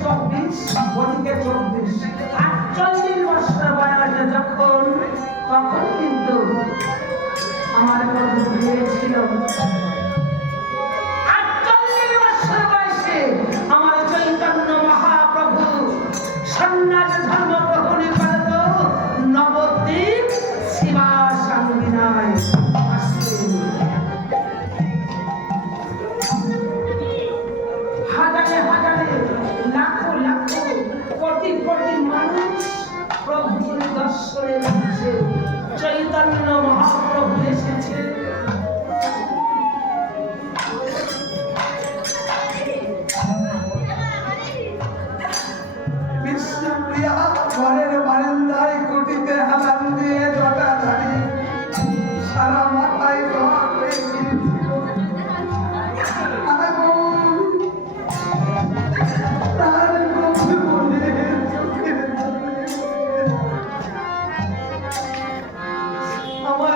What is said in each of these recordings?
24 ওদিকে 24 48 বছর বয়সে যখন তখন কিন্তু আমার প্রভু হয়েছিল 48 বছর বয়সে আমার চৈতন্য মহাপ্রভু সন্ন্যাস ধর্ম গ্রহণ করত নবদ্বীপ শিবা সঙ্গিনায় হাজারে হাজারে লাখো লাখো কোটি কোটি মানুষ প্রভুর দর্শনে যাচ্ছে চৈতন্য মহাপ্রভু এসেছে বিষ্ণুপ্রিয়া ঘরের বারান্দায় কুটিতে হালান দিয়ে জটা ধরে সারা মাথায় জমা হয়ে গিয়েছিল আমার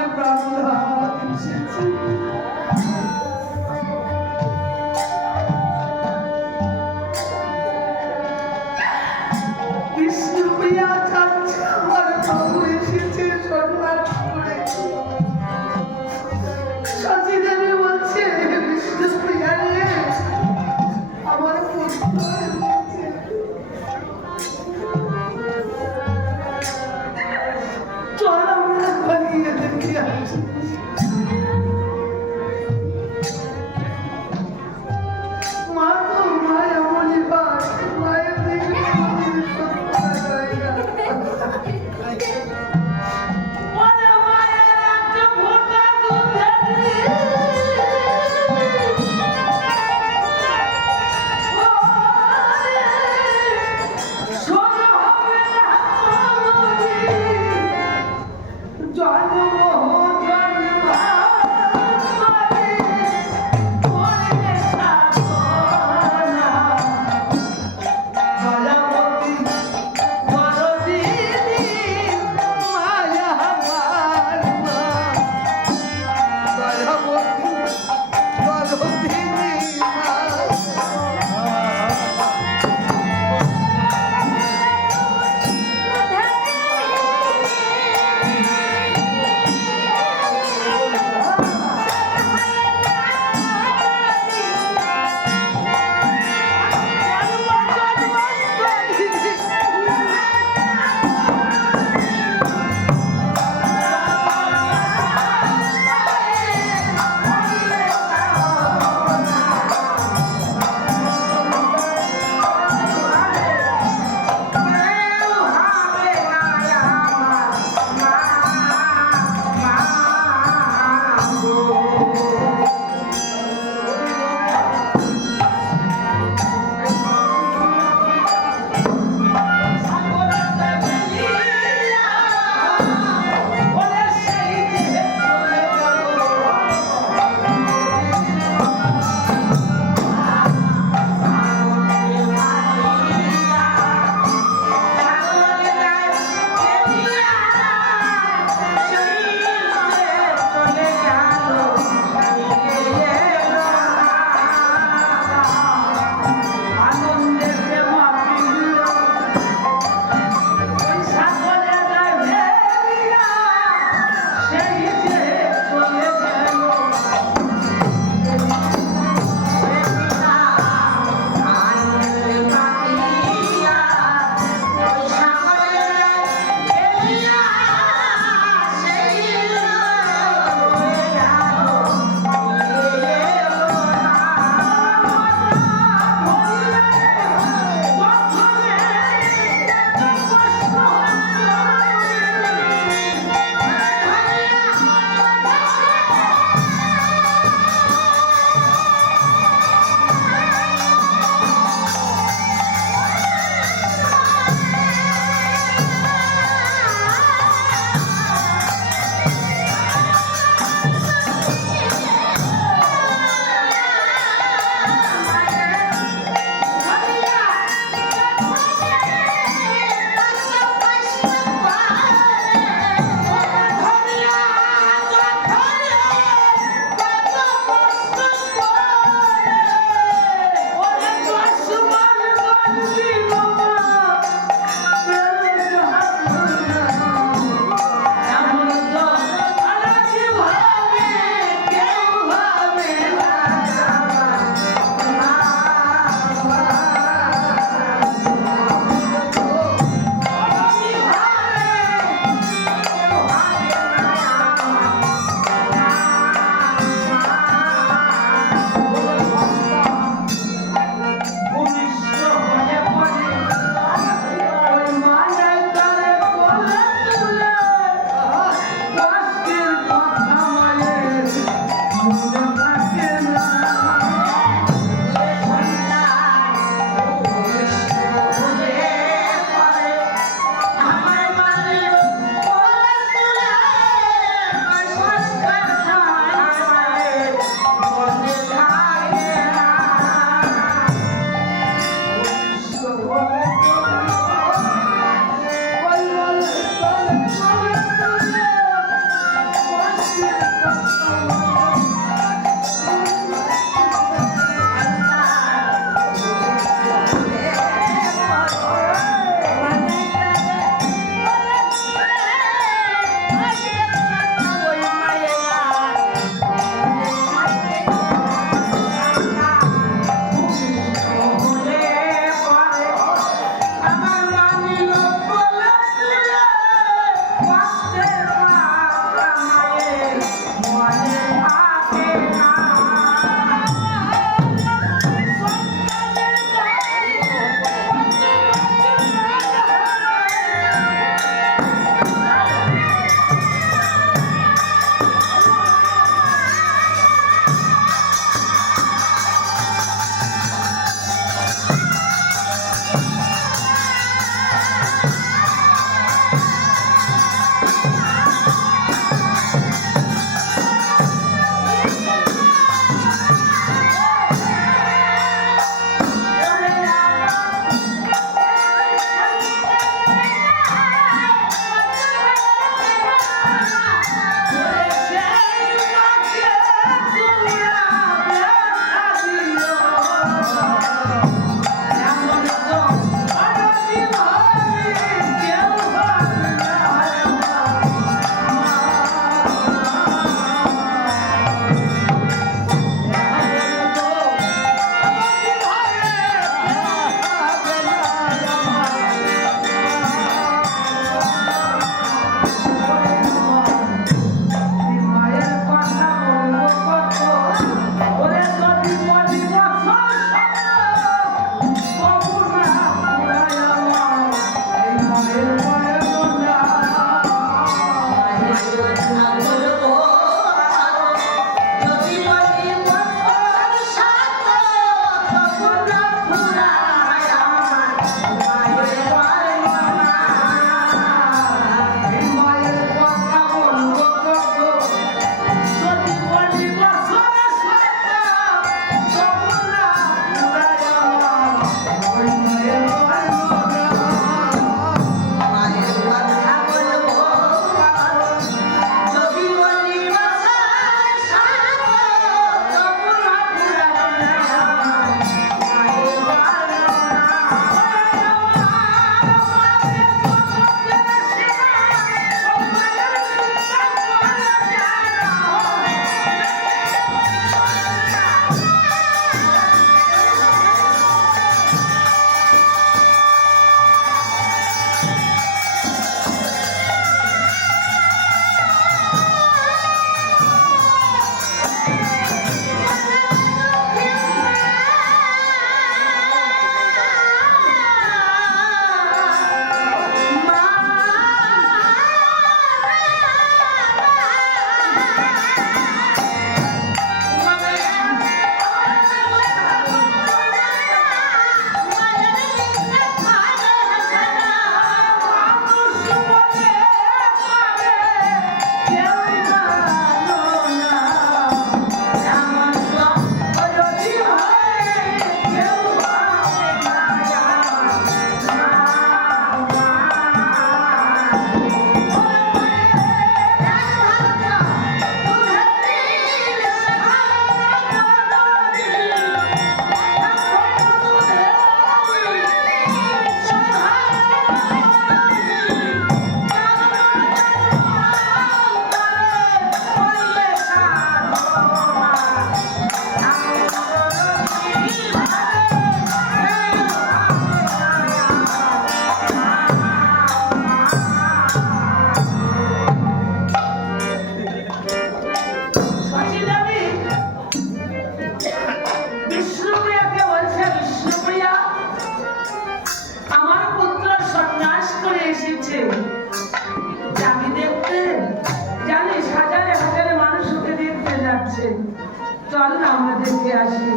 চল না আমরা দেখে আসি।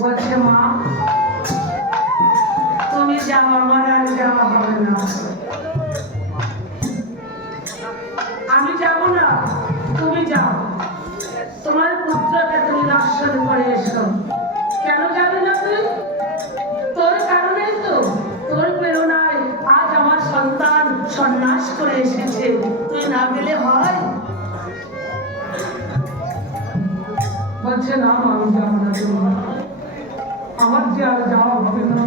বলছে মা তুমি যাও, আমার আর যাওয়া হবে না। আমি যাব না, তুমি যাও, তোমার পুত্রকে তুমি দর্শন করে এসো। কেন যাবে না তুই? তোর কারণেই তো, তোর প্রেরণায় আজ আমার সন্তান সন্ন্যাস করে এসেছে। তুই না গেলে হয়? বলছে না আমি যাবো না, আমার যে আর যাওয়া হবে না।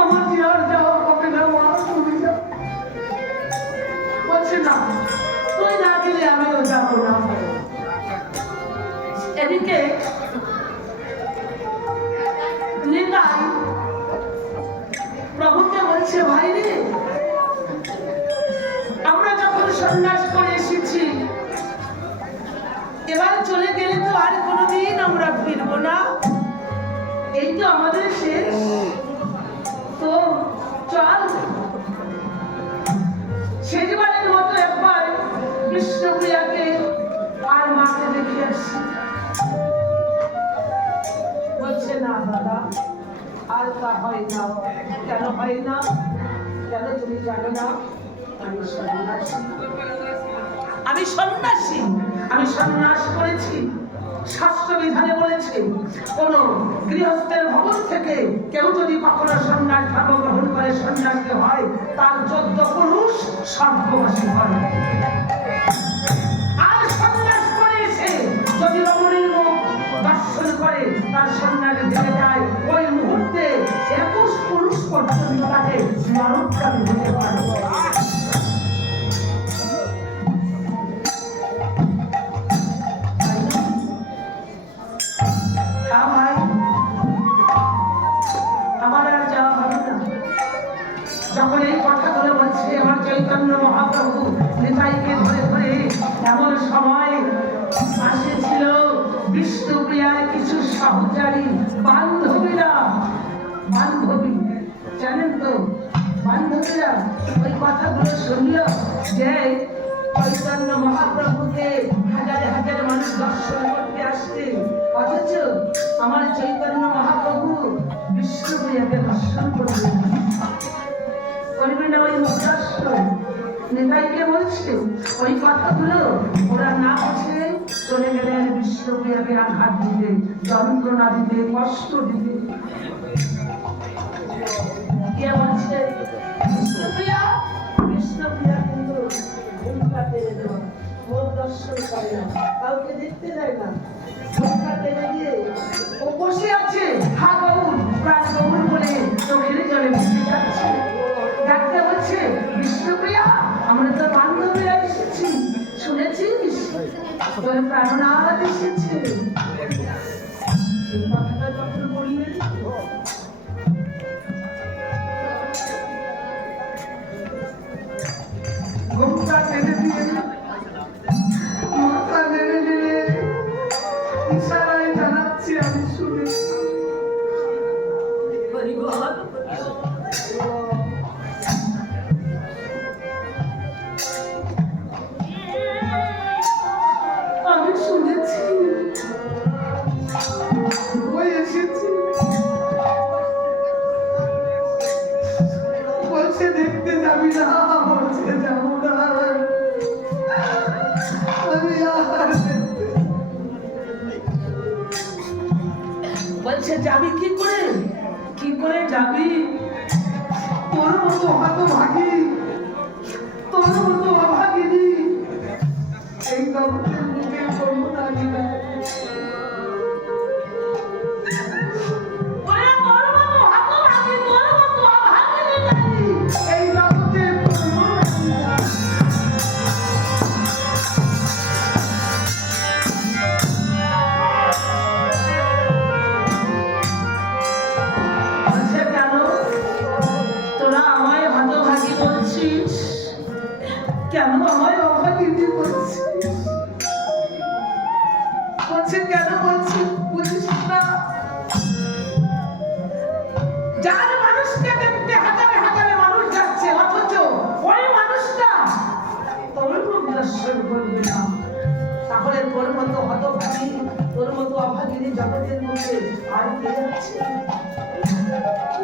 আমার যে আর যাওয়া হবে না, মা তুমি যাও। বলছে না তুই না গেলে আমিও যাবো না। এদিকে নিতাই প্রভুকে বলছে ভাই রে, আমরা যখন সন্ন্যাস করে এসেছি, এবার চলে গেলে তো আর কোনোদিন আমরা ফিরবো না, এই তো আমাদের শেষ। তো চল শেষবারের মতো একবার বিষ্ণুপ্রিয়াকে আর মাকে দেখে আসি। বলছে না দাদা, আর তা হয় না। কেন হয় না? কেন তুমি জানো না? আমি সন্ন্যাসী, আমি সন্ন্যাস করেছি। শাস্ত্র বিধানে বলেছে কোন গৃহস্থের ভবন থেকে কেউ যদি কখনো সন্ন্যাস ধর্ম গ্রহণ করে সন্ন্যাসী হয়, তার 14 পুরুষ স্বর্গবাসী হয়। আর সন্ন্যাস করে এসে যদি রমণীর মুখ দর্শন করে, তার সন্ন্যাস ভেঙে যায়, ওই মুহূর্তে 21 পুরুষ পর্যন্ত তাকে নরকগামী হতে পারে। যখন এই কথাগুলো বলছে আমার চৈতন্য মহাপ্রভু নিতাইকে ধরে ধরে, এমন সময় পাশে ছিল বিষ্ণুপ্রিয়ার কিছু সহচারী বান্ধবীরা। বান্ধবী জানেন তো, বান্ধবীরা ওই কথাগুলো শুনল যে চৈতন্য মহাপ্রভুকে হাজারে হাজারে মানুষ দর্শন করতে আসছে, অথচ আমার চৈতন্য মহাপ্রভু বিষ্ণুপ্রিয়াকে দর্শন করবে না। ওই মুদ্রাস্য নেতাইকে বলছে ওই কথাগুলো ওরা না বুঝে চলে গেলেন বিষ্ণুপ্রিয়াকে আঘাত দিতে, যন্ত্রণা দিতে, কষ্ট দিতে। কে বলছে বিষ্ণুপ্রিয়া? বিষ্ণুপ্রিয়া কিন্তু ভূমিকা টেনে দেওয়া, মুখ দর্শন করে না, কাউকে দেখতে যায় না, ভূমিকা টেনে দিয়ে ও বসে আছে হা গৌর প্রাণ গৌর বলে চোখের জলে ভেসে যাচ্ছে। ডাক্তার বলছে বিষ্ণুপ্রিয়া আমরা তো বান্ধবীরা এসেছি, শুনেছিস তোর প্রাণনাথ এসেছে। এই কথাটা যখন বললেন ঘুমটা টেনে দিয়ে মাথা নেড়ে নেড়ে ইশারায় জানাচ্ছি আমি শুনে। আমি শুনেছি ওই এসেছি, বলছে দেখতে যাবি না, বলছে যাবো না, আমি আর বলছে যাবি কি করে, কি করে যাবি? তোর মতো হতভাগী, তোর মতো অভাগিনী এই জগতের মুখে কোনো নারী নাই। এই জগতের কোনো নারী নাই। বলছে কেন তোরা আমায় হতভাগী বলছিস, কেন আমায় অভাগিনী বলছিস? বলছে কেন বলছিস বুঝিস না? যার মানুষকে দেখতে হাজারে হাজারে মানুষ যাচ্ছে, অথচ ওই মানুষটা তোর মুখ দর্শন করবে না, তাহলে তোর মতো হতভাগী, তোর মতো অভাগিনী জগতের মধ্যে আর কে যাচ্ছে?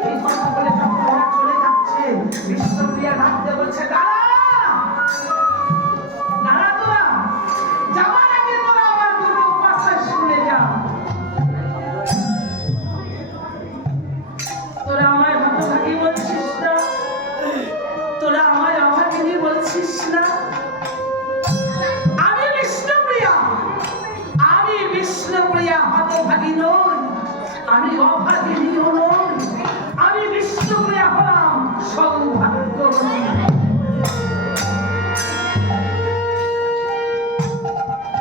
এই কথা বলে যখন ওরা চলে যাচ্ছে বিষ্ণুপ্রিয়া ডাকতে বলছে দাঁড়া, দাঁড়া তোরা, যাওয়ার আগে তোরা আমার দুটো কথা শুনে যা। তোরা আমায় হতভাগী বলছিস না, তোরা আমায় অভাগিনী বলছিস না, আমি বিষ্ণুপ্রিয়া, আমি বিষ্ণুপ্রিয়া হতভাগী নই, আমি অভাগিনীও নই, আমি বিষ্ণুপ্রিয়া হলাম সৌভাগ্যবতী।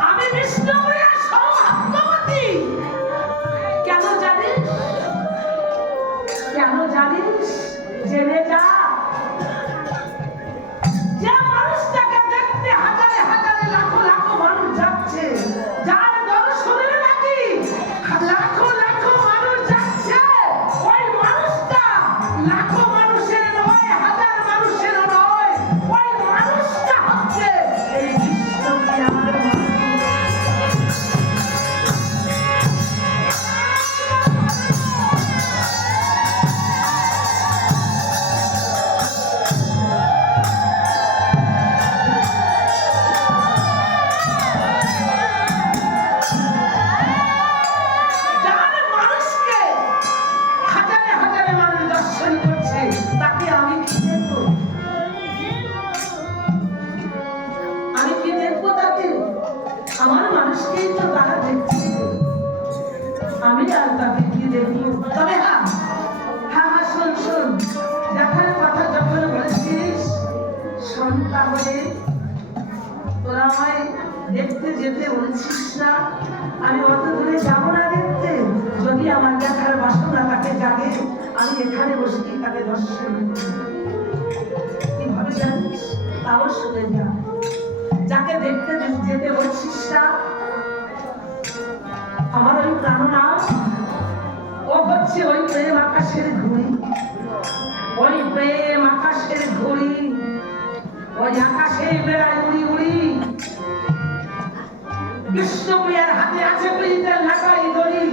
আমি বিষ্ণুপ্রিয়া সৌভাগ্যবতী। কেন জানিস? কেন জানিস? জেনে যা। যে মানুষটাকে দেখতে হাজারে হাজারে লাখো লাখো মানুষ যাচ্ছে, যার দর্শনের লাগি লাখো লাখো মানুষ যাচ্ছে, ওই মানুষটা লাখো মানুষের নয়, হাজার মানুষের নয়, ওই মানুষটা হচ্ছে এই বিষ্ণুপ্রিয়ার মানুষ। যার মানুষকে হাজারে হাজারে মানুষ দর্শন করছে, তাকে আমি কি দেখবো? আমি কি দেখবো তাকে? আমার মানুষকেই তো তারা দেখছে, আমি আর তাকে কি দেখবো? তবে হ্যাঁ হ্যাঁ হ্যাঁ শোন শোন, দেখার কথা যখন বলছিস শোন, তাহলে তোরা আমায় দেখতে যেতে বলছিস না, আমি অত দূরে যাবো না দেখতে। যদি আমার দেখার বাসনা তাকে জাগে, আমি এখানে বসে তাকে দর্শন কিভাবে জানিস? তাও শুনে যা। যাকে দেখতে যেতে বলছিস না, আমার ওই প্রাণনাথ, ও হচ্ছে ওই প্রেম আকাশের ঘুড়ি, ওই প্রেম আকাশের ঘুড়ি ওই আকাশে বেড়ায় উড়ি উড়ি। বিষ্ণুপ্রিয়ার হাতে আছে পীড়িতের লাগাই দড়ি।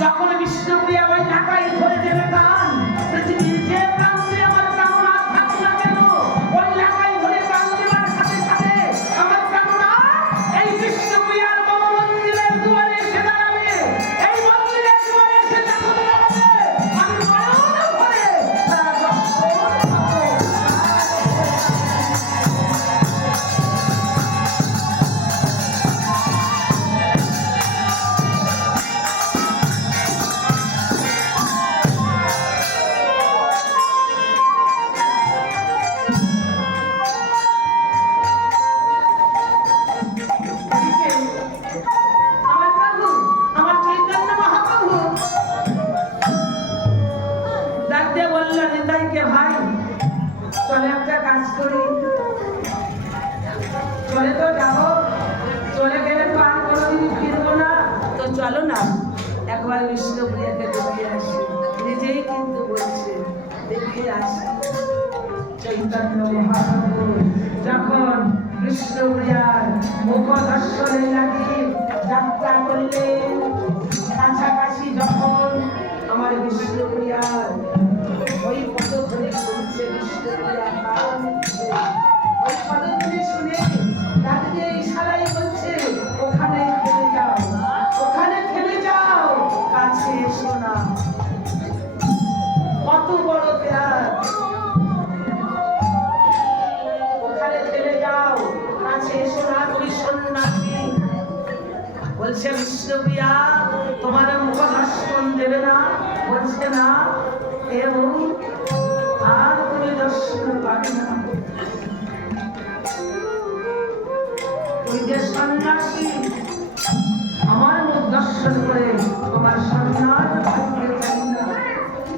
যখন বিষ্ণুপ্রিয়া ওই লাগাই ধরে দেবে টান, পৃথিবীর যে প্রান্তে আমার কামনা থাকুক না কেন, ওই লাগাই ধরে টান দেবার সাথে সাথে আমার কামনা এই বিষ্ণুপ্রিয়ার মন্দিরের দুয়ারে এসে দাঁড়াবে। এই মন্দিরের দুয়ারে এসে যখন দাঁড়াবে, আমি নয়ন ভরে তার দর্শন পাবো। আমার প্রভু, আমার চৈতন্য মহাপ্রভু ডাক দিয়ে বলল, নিতাইকে ভাই চলে একটা কাজ করি, চলে তো যাবো, চলে গেলে তো আর কোনোদিন ফিরবো না, তো চলো না একবার বিষ্ণুপ্রিয়াকে দেখে আসি। নিজেই কিন্তু বলছে দেখে আসি। চৈতন্য মহাপ্রভু যখন বিষ্ণুপ্রিয়ার মুখ দর্শনে লাগি যাত্রা করলেন, কাছাকাছি যখন আমার বিষ্ণুপ্রিয়ার ওই পদধ্বনি শুনছে, বিষ্ণুপ্রিয়া ওই পদধ্বনি শুনে ডাক দিয়ে ইশারাই বলছে, ওখানে থেমে যাও, ওখানে থেমে যাও, কাছে এসো না। কত বড় প্যার, ওখানে থেমে যাও, কাছে এসো না, তুমি সন্ন্যাসী। বলছে বিষ্ণুপ্রিয়া তোমার মুখ দর্শন দেবে না, বলছে না এবং আর তুমি দর্শন পাবে না। তুমি যে সন্ন্যাসী, আমার মুখ দর্শন করে তোমার সন্ন্যাস ভাঙতে চাই না,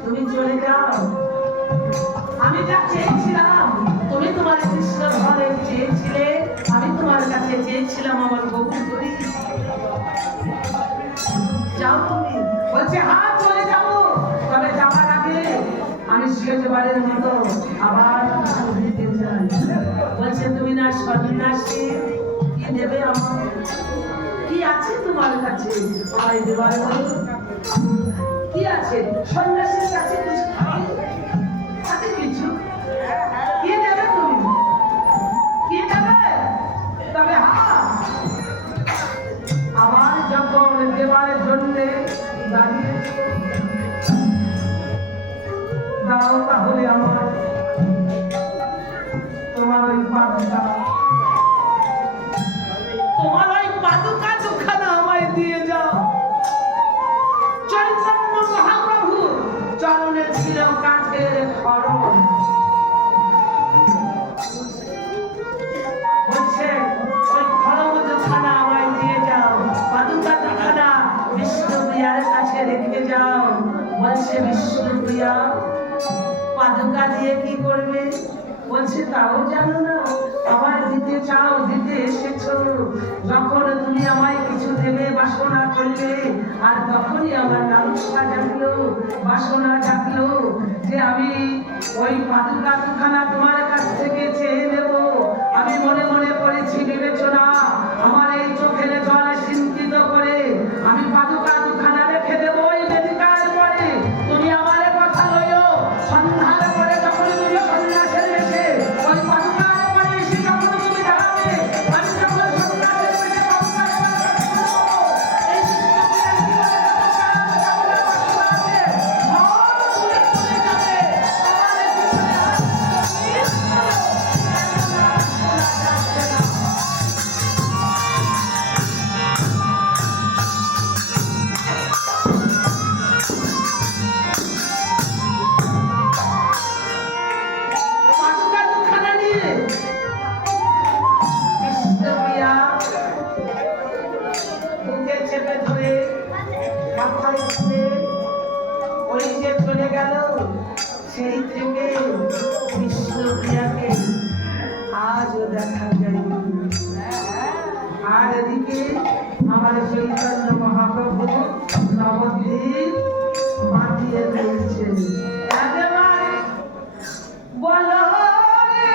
তুমি চলে যাও। আমি যা চেয়েছিলাম, তুমি তোমার কৃষ্ণ ঘরে চেয়েছিলে, আমি তোমার কাছে চেয়েছিলাম আমার গৌর করি, যাও তুমি। বলছে হ্যাঁ চলে যাবো, তবে যাবার আগে আমি শেষবারের মতো আবার কিছু দিতে চাই। বলছে তুমি না সন্ন্যাসী, কি দেবে আমার, কি আছে তোমার কাছে আমায় দেবার বলো, কি আছে সন্ন্যাসীর কাছে? কিছু থাকে কিছু, কি দেবে তুমি, কি দেবে? তবে হ্যাঁ আমার যখন দেবার জন্য দাঁড়িয়ে দাও, তাহলে আমার তোমার ওই পাদুকা, তোমার ওই পাদুকা দুখানা আমায় দিয়ে যাও। চৈতন্য মহাপ্রভু চরণে ছিল কাঠের খড়ম, বলছে ওই খড়ম দুখানা আমায় দিয়ে যাও, পাদুকা দুখানা বিষ্ণুপ্রিয়ার কাছে রেখে যাও। বলছে বিষ্ণুপ্রিয়া পাদুকা দিয়ে কি করবে? বলছে তাও জানো না, আমায় দিতে চাও, দিতে এসেছো, যখন তুমি আমায় কিছু দেবে বাসনা করলে, আর তখনই আমার লালসা জাগলো, বাসনা জাগলো যে আমি ওই পাদুকা দুখানা তোমার কাছ থেকে চেয়ে নেব। আমি মনে মনে করেছি বিবেচনা, আমার এই চোখের জলে চিন্তিত করে আমি পাদুকা দুখানা রেখে দেবো ওই বেদিকার পরে। তুমি আমার কথা লইও, সন্ধ্যার পরে যখন তুমি সন্ন্যাসের বেশে ওই পাদুকার পরে এসে যখন তুমি দাঁড়াবে, আমি যখন সন্ন্যাসের বেশে পাদুকার পরে এই বিষ্ণুপ্রিয়ার জীবনে সেই থেকে বিষ্ণুপ্রিয়াকে আজও দেখা যায়। আর এদিকে আমার চৈতন্য মহাপ্রভু নবদ্বীপ মাতিয়ে দিয়েছে। বলো রে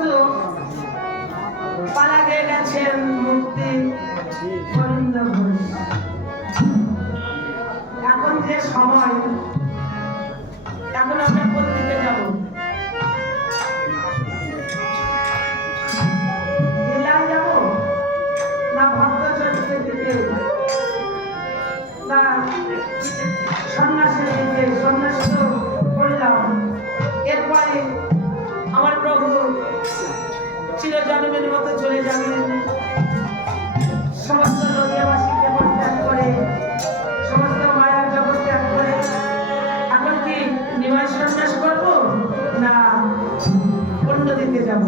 তো পালা গিয়ে গেছেন মুক্তি গোবিন্দ ঘোষ। এখন যে সময়, এখন আমরা কোথেকে যাব? জেলায় যাব না ভক্তচন্দ্রের দিকে না সন্ন্যাসের দিকে? সন্ন্যাস তো করলাম, এরপরে আমার প্রভু চিরজন্মের মতো চলে যাবেন। সমস্ত নদিয়াবাসীকে পরিত্যাগ করে, সমস্ত মায়ার জগৎ ত্যাগ করে এখন কি নিমাই সন্ন্যাস করবো না অন্য দিকে যাব?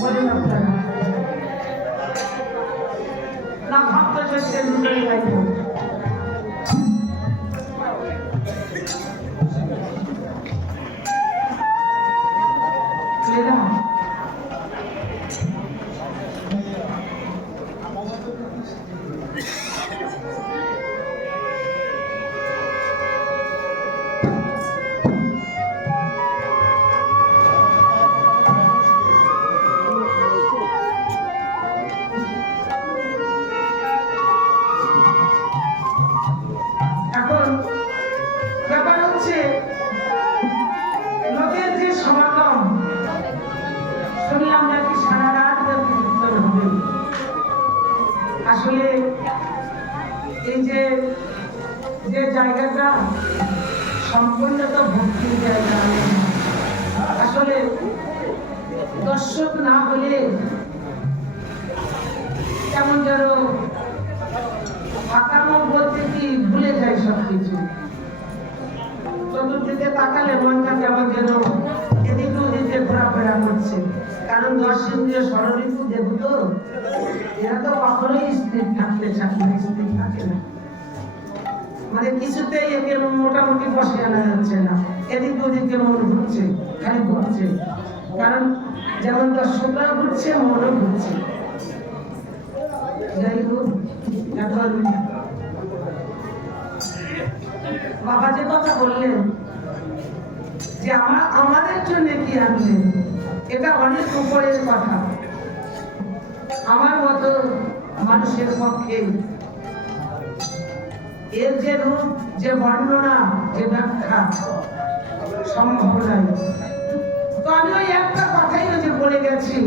বলেন আপনারা। না ভক্ত চৈত্রের মন্ডলী গাইব? আসলে এই যে জায়গাটা সম্পূর্ণ তো ভক্তির জায়গা। আসলে দর্শক না হলে কেমন যেন ফাঁকামো বলতে কি ভুলে যায় সবকিছু। চতুর্দিকে তাকালে মনটা কেমন যেন এদিকে ওদিকে ঘোরাফেরা করছে। কারণ দর্শনীয় ষড়ঋতু দেব তো, এরা তো কখনোই স্থির থাকতে চায় না, স্থির থাকে না। মানে কিছুতেই একে মোটামুটি বসে আনা যাচ্ছে না, এদিকে ওদিকে মন ঘুরছে, খালি ঘুরছে। কারণ যেমন দর্শকরা ঘুরছে, মনও ঘুরছে। যাই হোক, এখন বাবা যে কথা বললেন যে আমাদের জন্য কি আনলেন, এটা অনেক উপরের কথা। আমার মতো মানুষের পক্ষে এর যে রূপ, যে বর্ণনা, যে ব্যাখ্যা সম্ভব নয়। তো আমি ওই একটা কথাই যে বলে গেছি,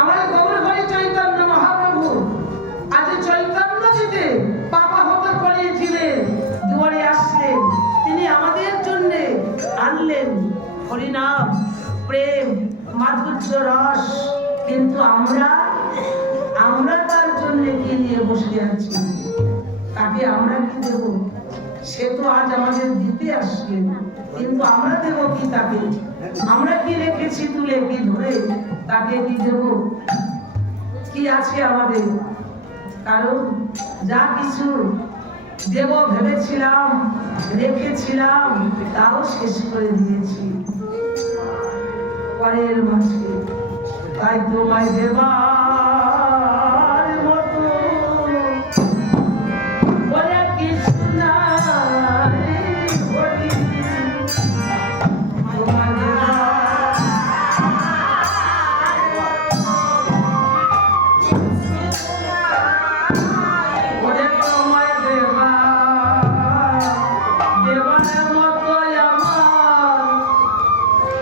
আমার গৌর হরি চৈতন্য মহাপ্রভু আজ চৈতন্য দিতে বাবা হতে করিয়েছিলেন, দুয়ারে আসলেন, তিনি আমাদের জন্য আনলেন হরিনাম, প্রেম, মাধুর্য রস। কিন্তু আমরা তার জন্য কি নিয়ে বসে আছি? তাকে আমরা কি দেব? সে তো আজ আমাদের দিতে আসলেন, কিন্তু আমরা দেব কি তাকে? আমরা কি রেখেছি তুলে, কি ধরে তাকে কি দেব? কি আছে আমাদের? কারণ যা কিছু দেব ভেবেছিলাম, রেখেছিলাম, তাও শেষ করে দিয়েছি পরের মাঝে। তাই তোমায় দেবার মতো বলে কিছু নাই, বলি তোমায় দেবার মতো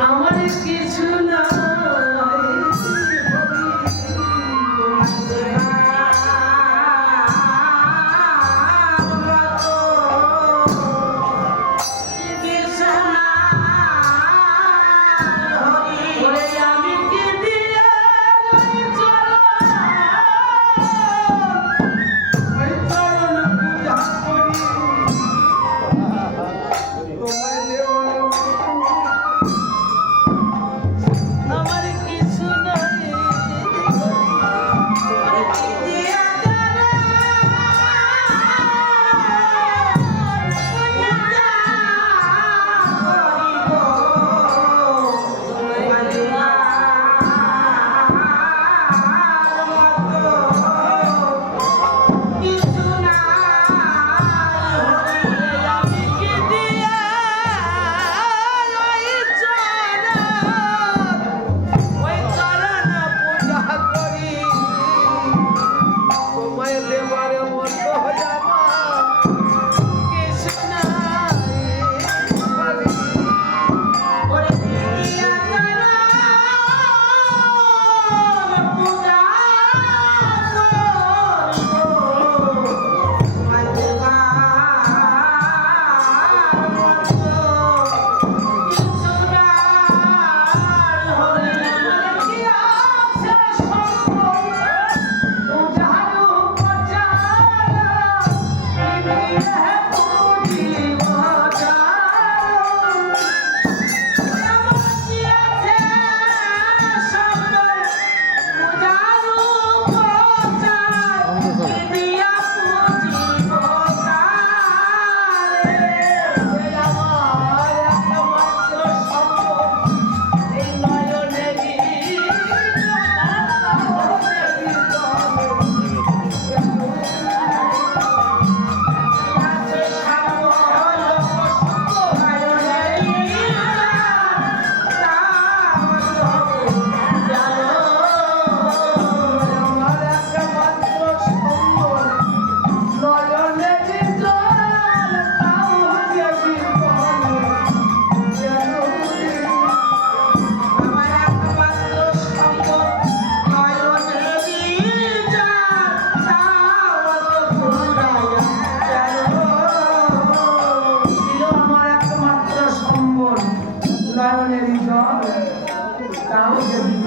আমার কিছু নাই।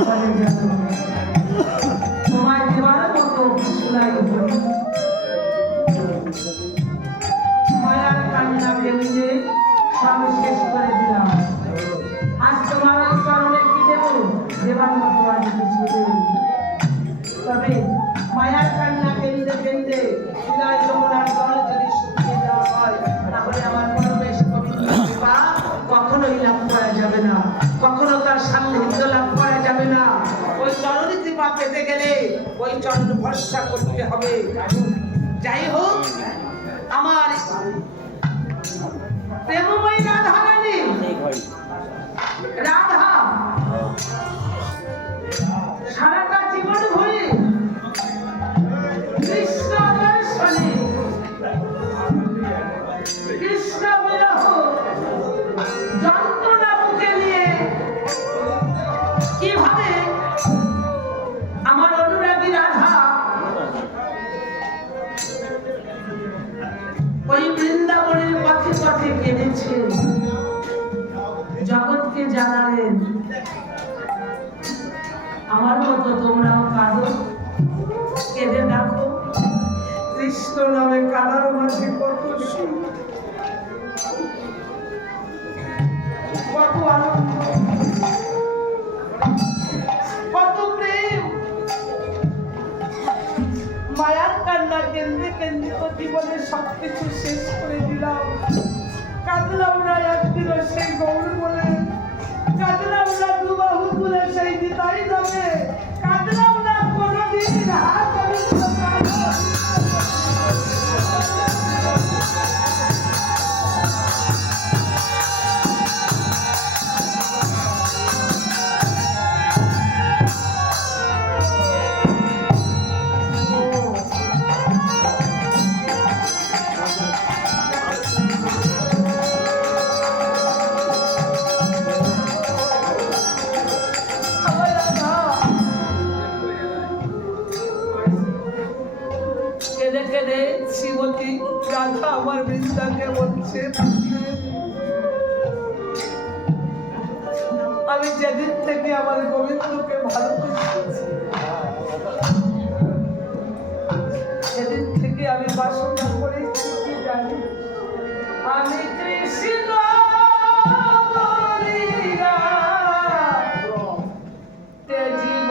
বলে গেল তোমায় দেওয়ার মতো কিছু নাই। মায়ার কান্না কেঁদে সব শেষ করে দিলাম। আজ তোমার ওই চরণে কি দেব, দেবার মতো আজ কিছু নেই। তবে মায়ার কান্না কেঁদে কেঁদে শিলায় যমুনার জল যদি শুকিয়ে দেওয়া হয়, তাহলে আমার পরমেশ গোবিন্দ কৃপা কখনোই লাভ করা যাবে না, কখনো তার সান্নিধ্য লাভ করা যাবে না। ওই চরণ কৃপা পেতে গেলে ওই চরণ ভরসা করতে হবে। যাই হোক, আমার প্রেমময়ী রাধা রানী, রাধা সারাটা জীবন ভরে কৃষ্ণ দর্শনে, কৃষ্ণ বিরহ যন্ত্রণা বুকে নিয়ে কিভাবে আমার অনুরাগী রাধা ওই বৃন্দাবনের পথে পথে কেঁদেছেন, জগৎকে জানালেন আমার মতো তোমরাও কাঁদো, কেঁদে দেখো। কৃষ্ণ নামে কাদার মাঝে কত সুখ, কত আনন্দ, কত প্রেম। মায়ার কান্না কেন্দ্রে কেন্দ্রে তো জীবনের সবকিছু শেষ করে দিলাম। কাঁদলাম না একদিনও সেই গৌর বলে, কাঁদলাম না দুবাহু তুলে সেই নিতাই নামে, কাঁদলাম না কোনোদিন হাত আমি শ্রীমতী রাধা আমার বৃন্দাকে বলছে, আমি যেদিন থেকে আমার গোবিন্দকে ভালোবেসেছি সেদিন থেকে আমি বাসনা করেছি কি জানি, আমি কৃষ্ণ বলিয়া তেজিব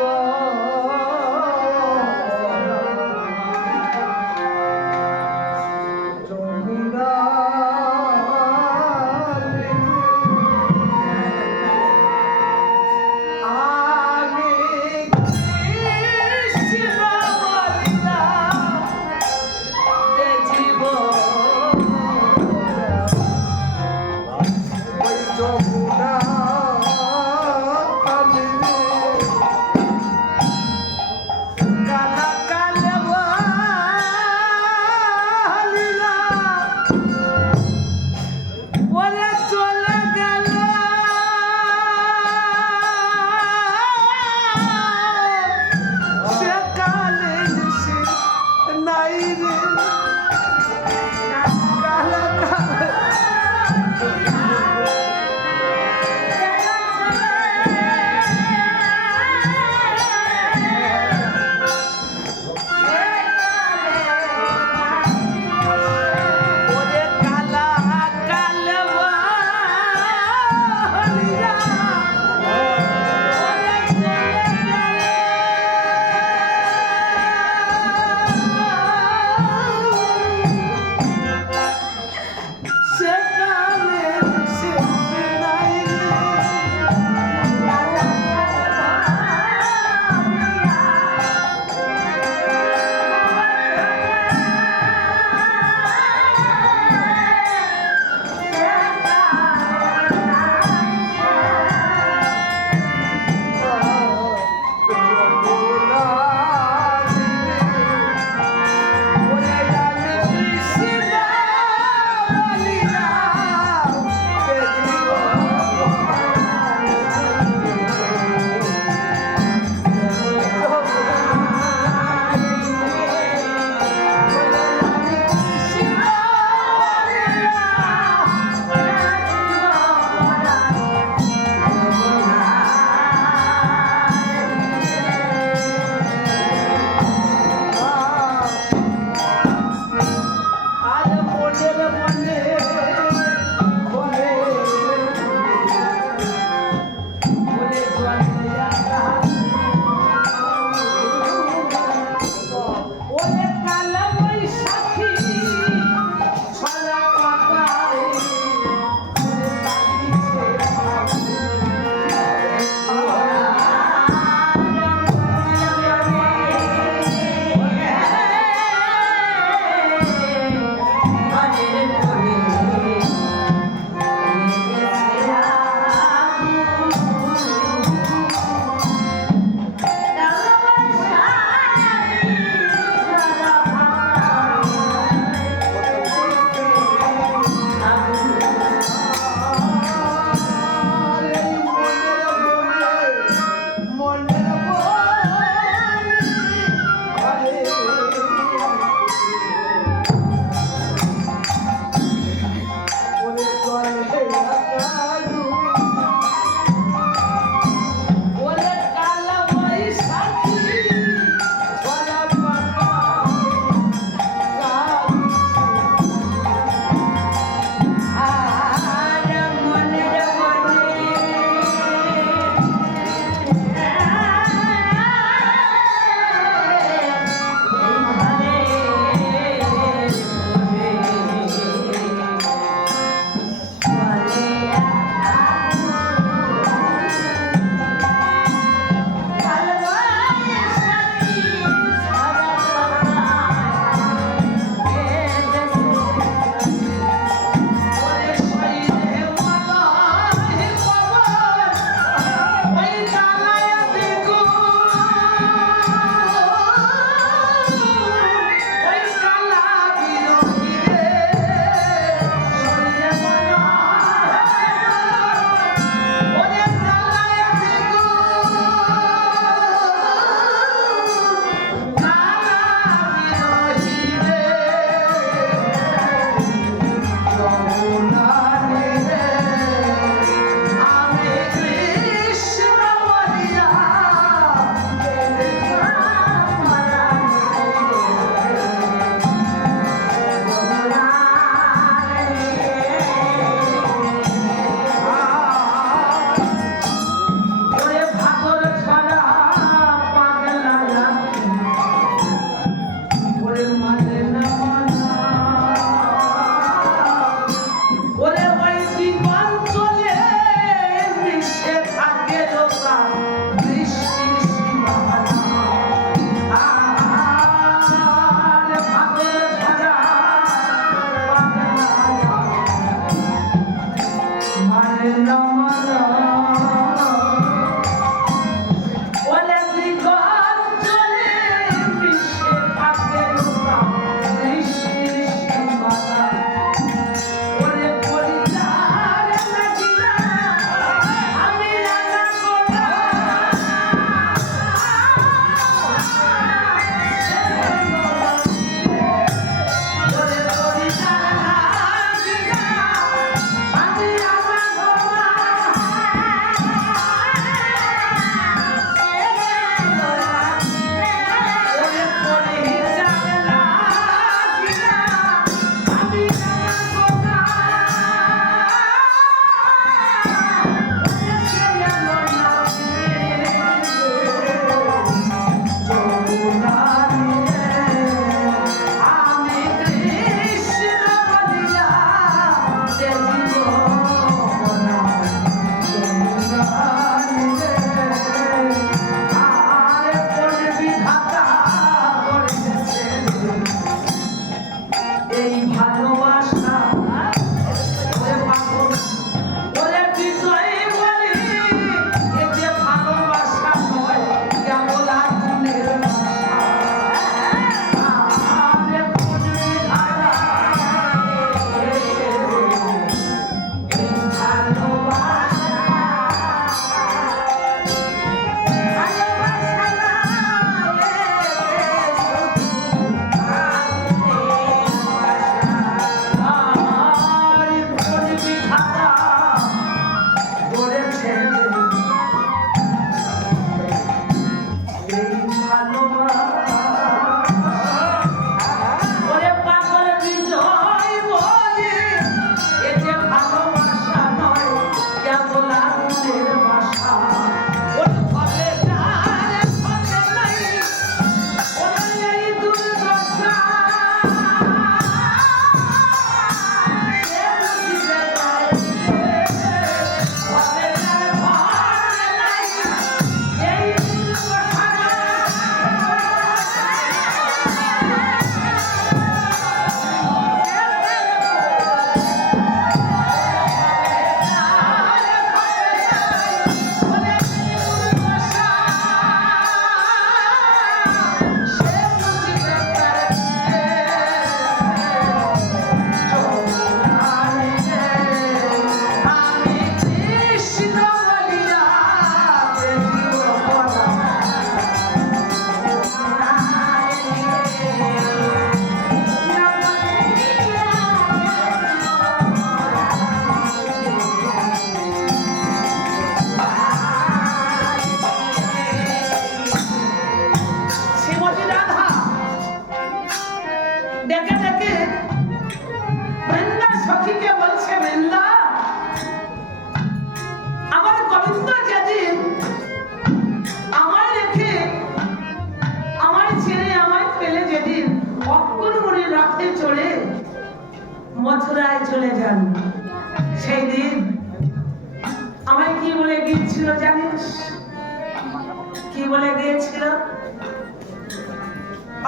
বলে গিয়েছিল?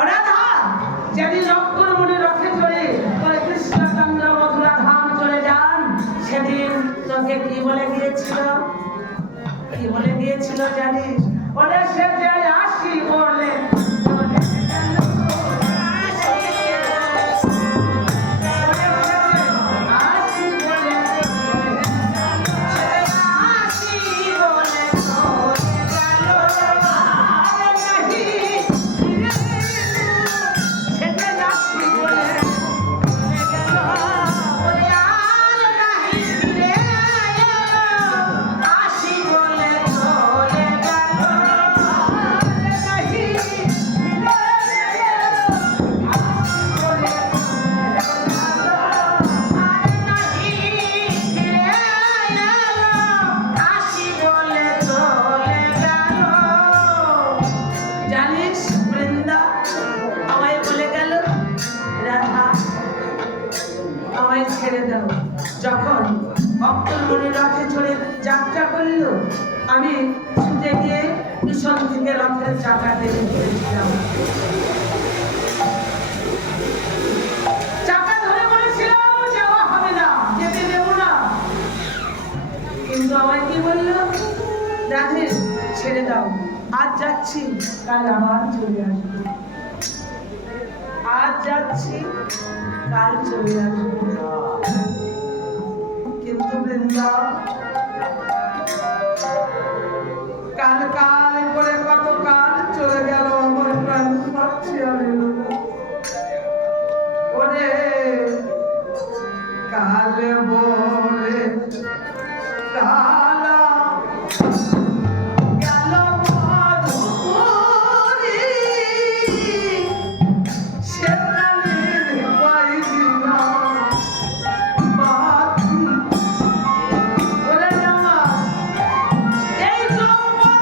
রাধা যেদিন রক্ষর মনে রক্ষে চলে বলে কৃষ্ণচন্দ্র মথুরা ধাম চলে যান, সেদিন তোকে কি বলে গিয়েছিল? কি বলে গিয়েছিল জানিস? বলে সে যে আসি বলে যখন অক্ষর মনে রথে চড়ে যাত্রা করল, আমি ছুটে গিয়ে পিছন থেকে রথের চাকা টেনে ধরেছিলাম। চাকা ধরে বলেছিলাম যাওয়া হবে না, যেতে দেব না, কিন্তু আমায় কি বলল? রাধে ছেড়ে দাও, আজ যাচ্ছি কাল আবার চলে আসবো, আজ যাচ্ছি কাল চলে আসবো। কিন্তু বৃন্দা কাল কাল করে কত কাল চলে গেল, আমার প্রাণ পাচ্ছি আমি। ওরে কাল বলে কালা গেল মধুপুরি, সে কালের পাইদিনা ওরে জামা এই যৌবন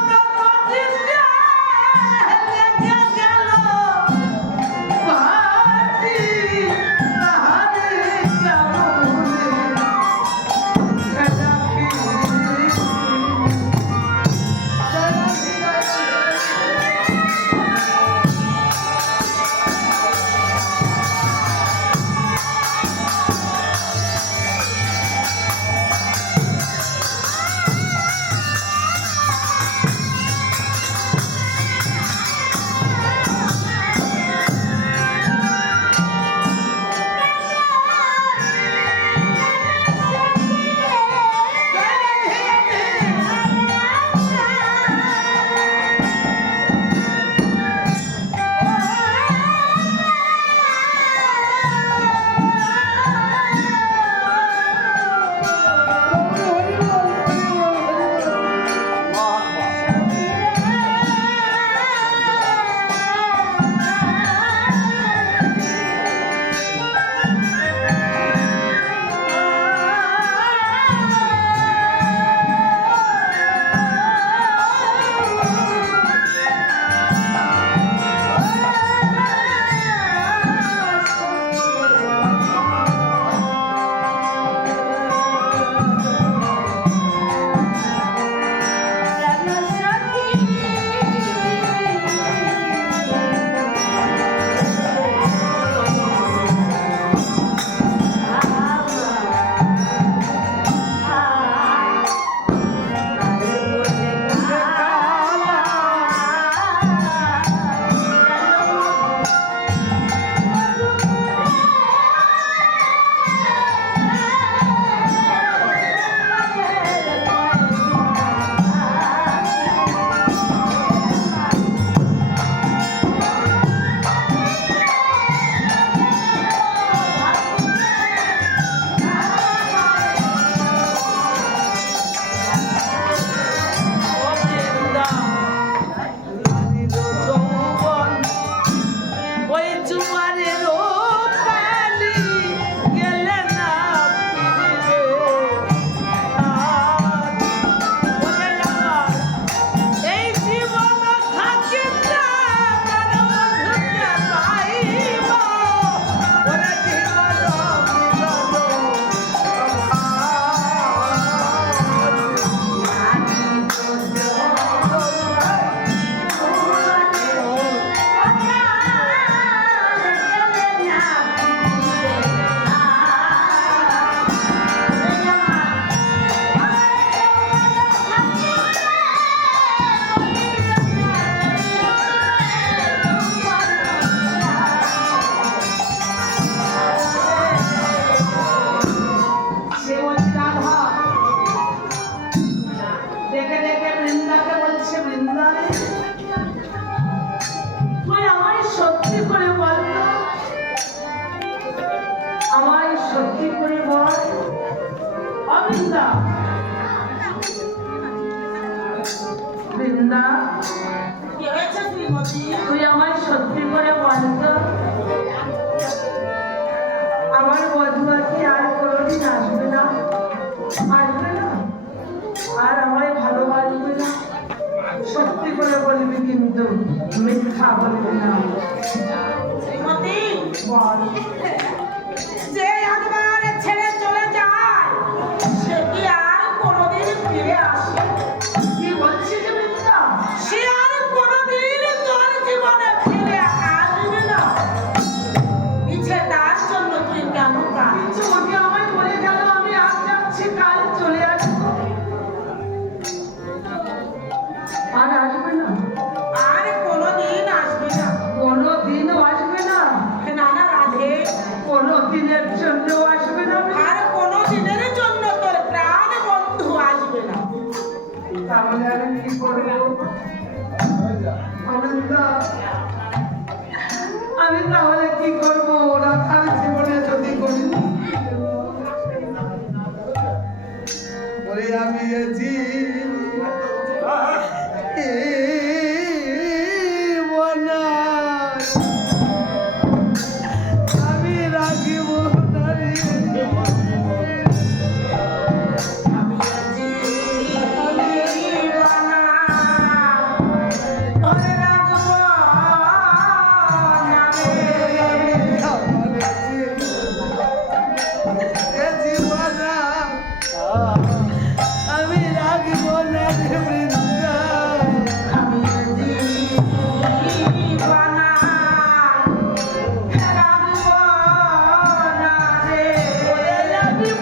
বৃন্দা, কি হয়েছে শ্রীমতী? তুই আমায় সত্যি করে বল তো, আমার বধুয়া কি আর কোনোদিন আসবে না? আসবে না? আর আমায় ভালোবাসবে না? সত্যি করে বলবি কিন্তু, মিথ্যা বলবি না। শ্রীমতী, বল। যে একবার ছেড়ে চলে যায় সে কি আর কোনোদিন ফিরে আসে? কি বলছিস বৃন্দা? সে আর কোনোদিন তোর জীবনে ফিরে আসবে না। মিছে তার জন্য তুই কেন কাঁদিস? কিছু ওকে আমায় বলে গেল, আমি আজ যাচ্ছি, কাল চলে আসবো। আর আসবে না? আর কোনোদিন আসবে না। কোনোদিনও আসবে না? নানা রাধে, কোনোদিনের জন্য আসবে না? আর কোনোদিনের জন্য তোর প্রাণ বন্ধু আসবে না। তাহলে আমি কি করবো? অনন্তা, আমি তাহলে কি করবো? রাখার জীবনে যদি করি, ওরে আমি আছি আমি রাখিব না রে। আমি রাখিব না রে বৃন্দা। আমি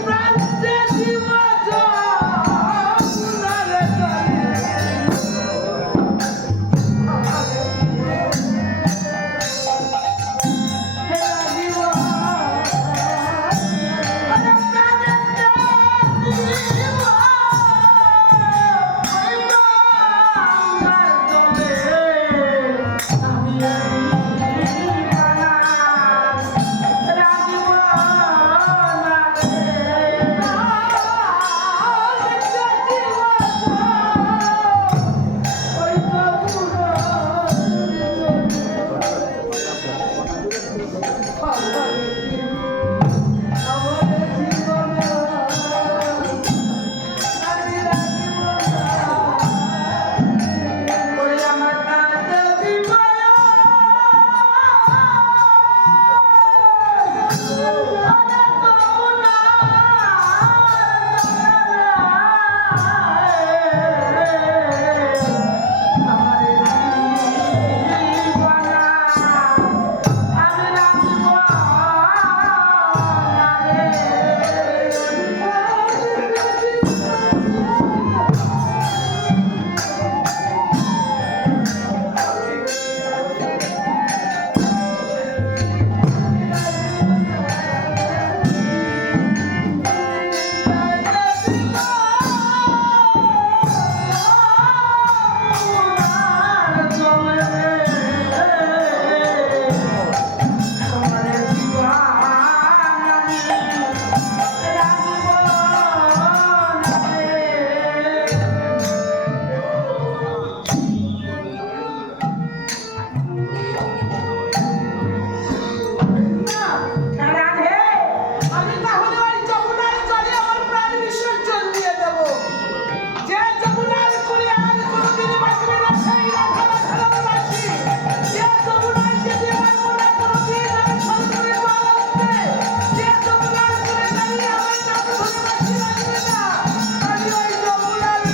প্রাণে দিব রে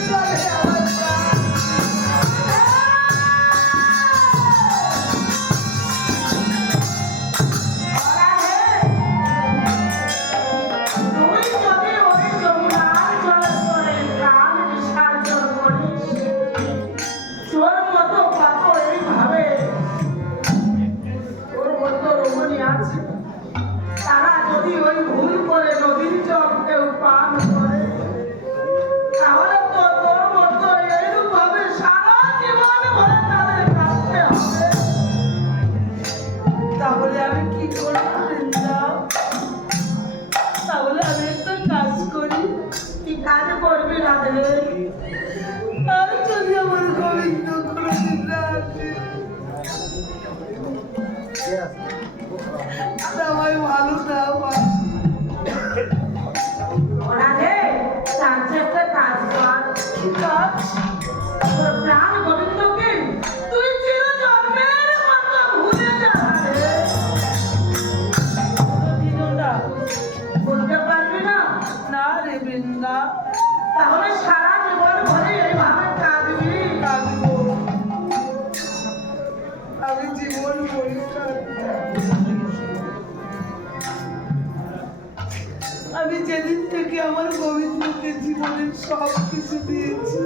তরে। তারা যদি ওই ভুল করে নদীর জল কেউ পান করে, তাহলে তো তোর মতো এইরূপ ভাবে সারা জীবন ভরে তাদের কাঁদতে হবে। তাহলে আমি কি করবো বৃন্দা? তাহলে আমি একটা কাজ করি। কি কাজ করবি না রে? আর যদি আমার গোবিন্দ আমার গোবিন্দকে জীবনের সব কিছু দিয়েছি।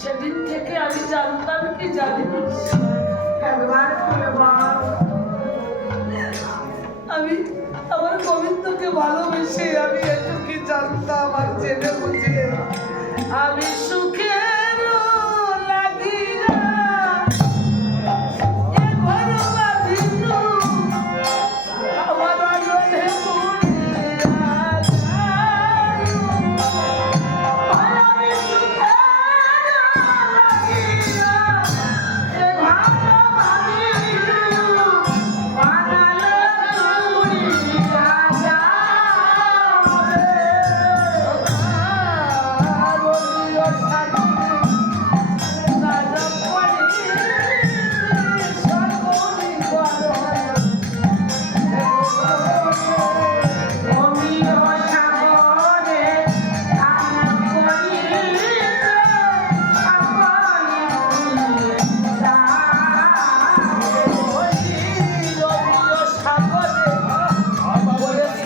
সেদিন থেকে আমি জানতাম কি জানিস, একবার করে বল। আমি আমার গোবিন্দকে ভালোবেসে আমি এটুকু জানতাম আর জেনে বুঝিয়ে আমি সুখের লাগিয়া এ ঘর বাঁধিল আমার অনলে পুরিয়া যায়। আমি সুখের লাগিয়া এ ঘর বাঁধিল, বানালে পুরিয়া যাবে। অমিয় সাগরে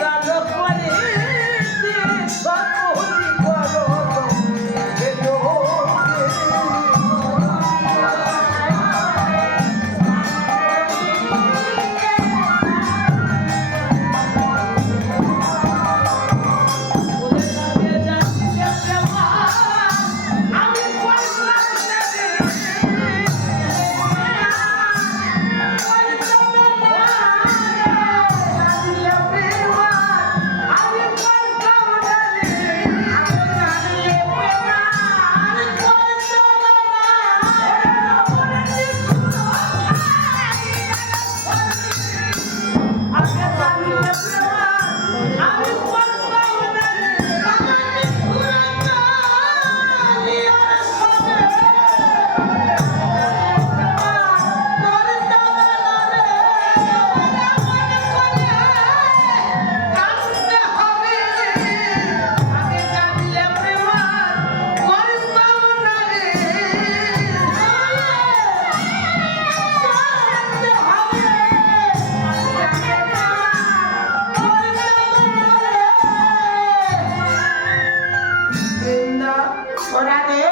স্নান করিতে সকলে ভুলিয়া যাবে। ওরা রে,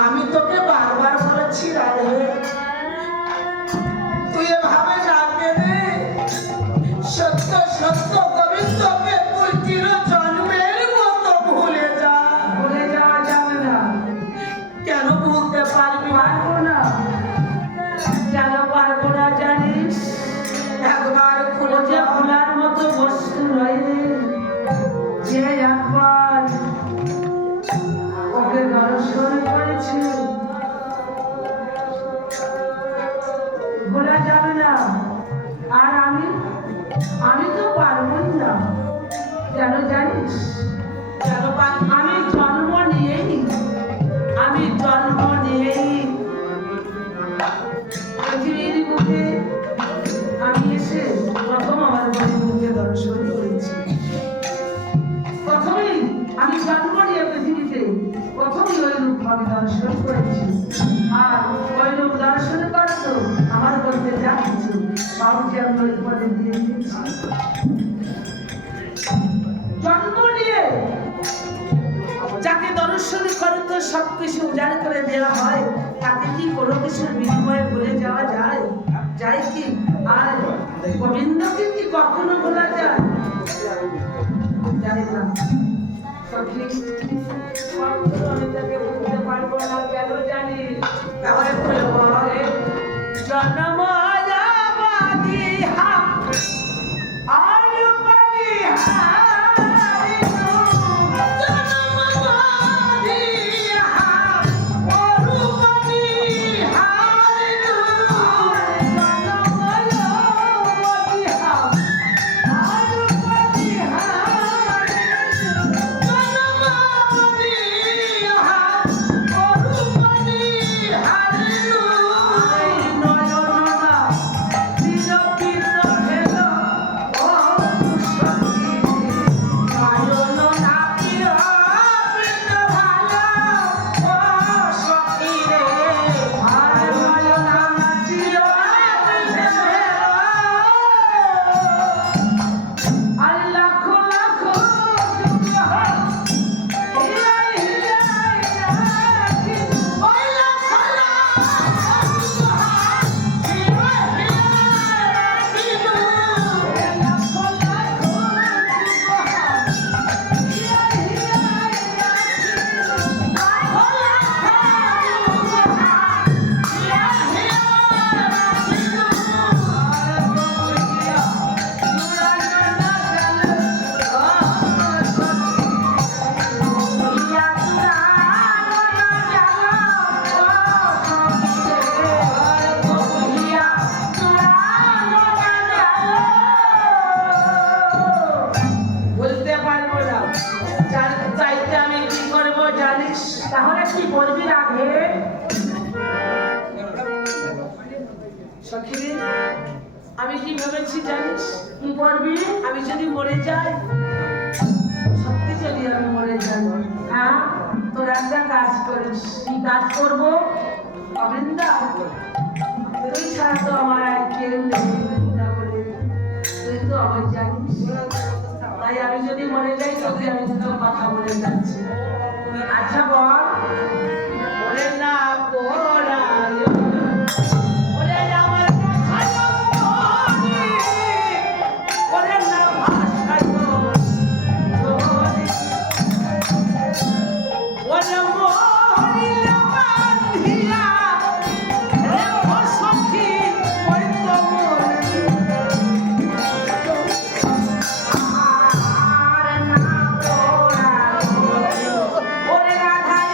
আমি তোকে বারবার বলেছি রাধে, তুই এভাবে ডাকবে রে। সত্য সত্য গোবিন্দকে তুই চির জন্মের মতো ভুলে যা। ভুলে যাওয়া যাবে না। কেন ভুলতে পারবি না? পারবো না। কেন পারবো না জানিস? একবার ও খুলে যে যা। ভোলার মতো বস্তু নয় রে, যে একবার ওকে দর্শন করেছে ভোলা যাবে না। আর আমি তো পারবই না। কেন জানিস? কেন পারবি না? আমি জন্ম নিয়েই পৃথিবীর বুকে আমি এসে প্রথম আমার গোবিন্দকে দর্শন করেছি। প্রথমেই আমি জন্ম নিয়ে পৃথিবীতে প্রথমই ওই রূপ আমি দর্শন করেছি। আর ওই রূপ দর্শন করা তো আমার বলতে যা কিছু বাবুজি আমি ওই পদে দিয়ে দিয়েছি। জন্ম নিয়ে যাকে দর্শন করে তো সবকিছু উজাড় করে দেওয়া হয়, তাকে কি কোনো কিছুর বিনিময়ে ভুলে যাওয়া যায়? যায় কি? আর গোবিন্দকে কি কখনো ভোলা যায়? জানি না। সঠিক কখনো আমি তাকে ভুলতে পারবো না। কেন জানি? একবার খুলে বল। জন্ম যাবাদি হাম আর বলিহারি নয়ন তাহলে কি বলবি রাধে? সখী রে, আমি কি ভেবেছি জানিস? কি করবি? আমি যদি মরে যাই, সত্যি যদি আমি মরে যাই, হ্যাঁ, তোর একটা কাজ করিস। কি কাজ করবো? অবৃন্দা, তুই ছাড়া তো আমার আর কেউ নেই বৃন্দাবনে। তুই তো আমার জানিস। তাই আমি যদি মরে যাই, তোকে আমি দুটো কথা বলে যাচ্ছি। আচ্ছা বল। বলে না পোড়ায়, ওরে আমার ভাষায় মরি, ওরে না ভাষায় মরি, ওরে মরিলে বাঁধিয়া, রেখো সখী ওই তো মরি। আর না পোড়ায়, ওরে রাধায়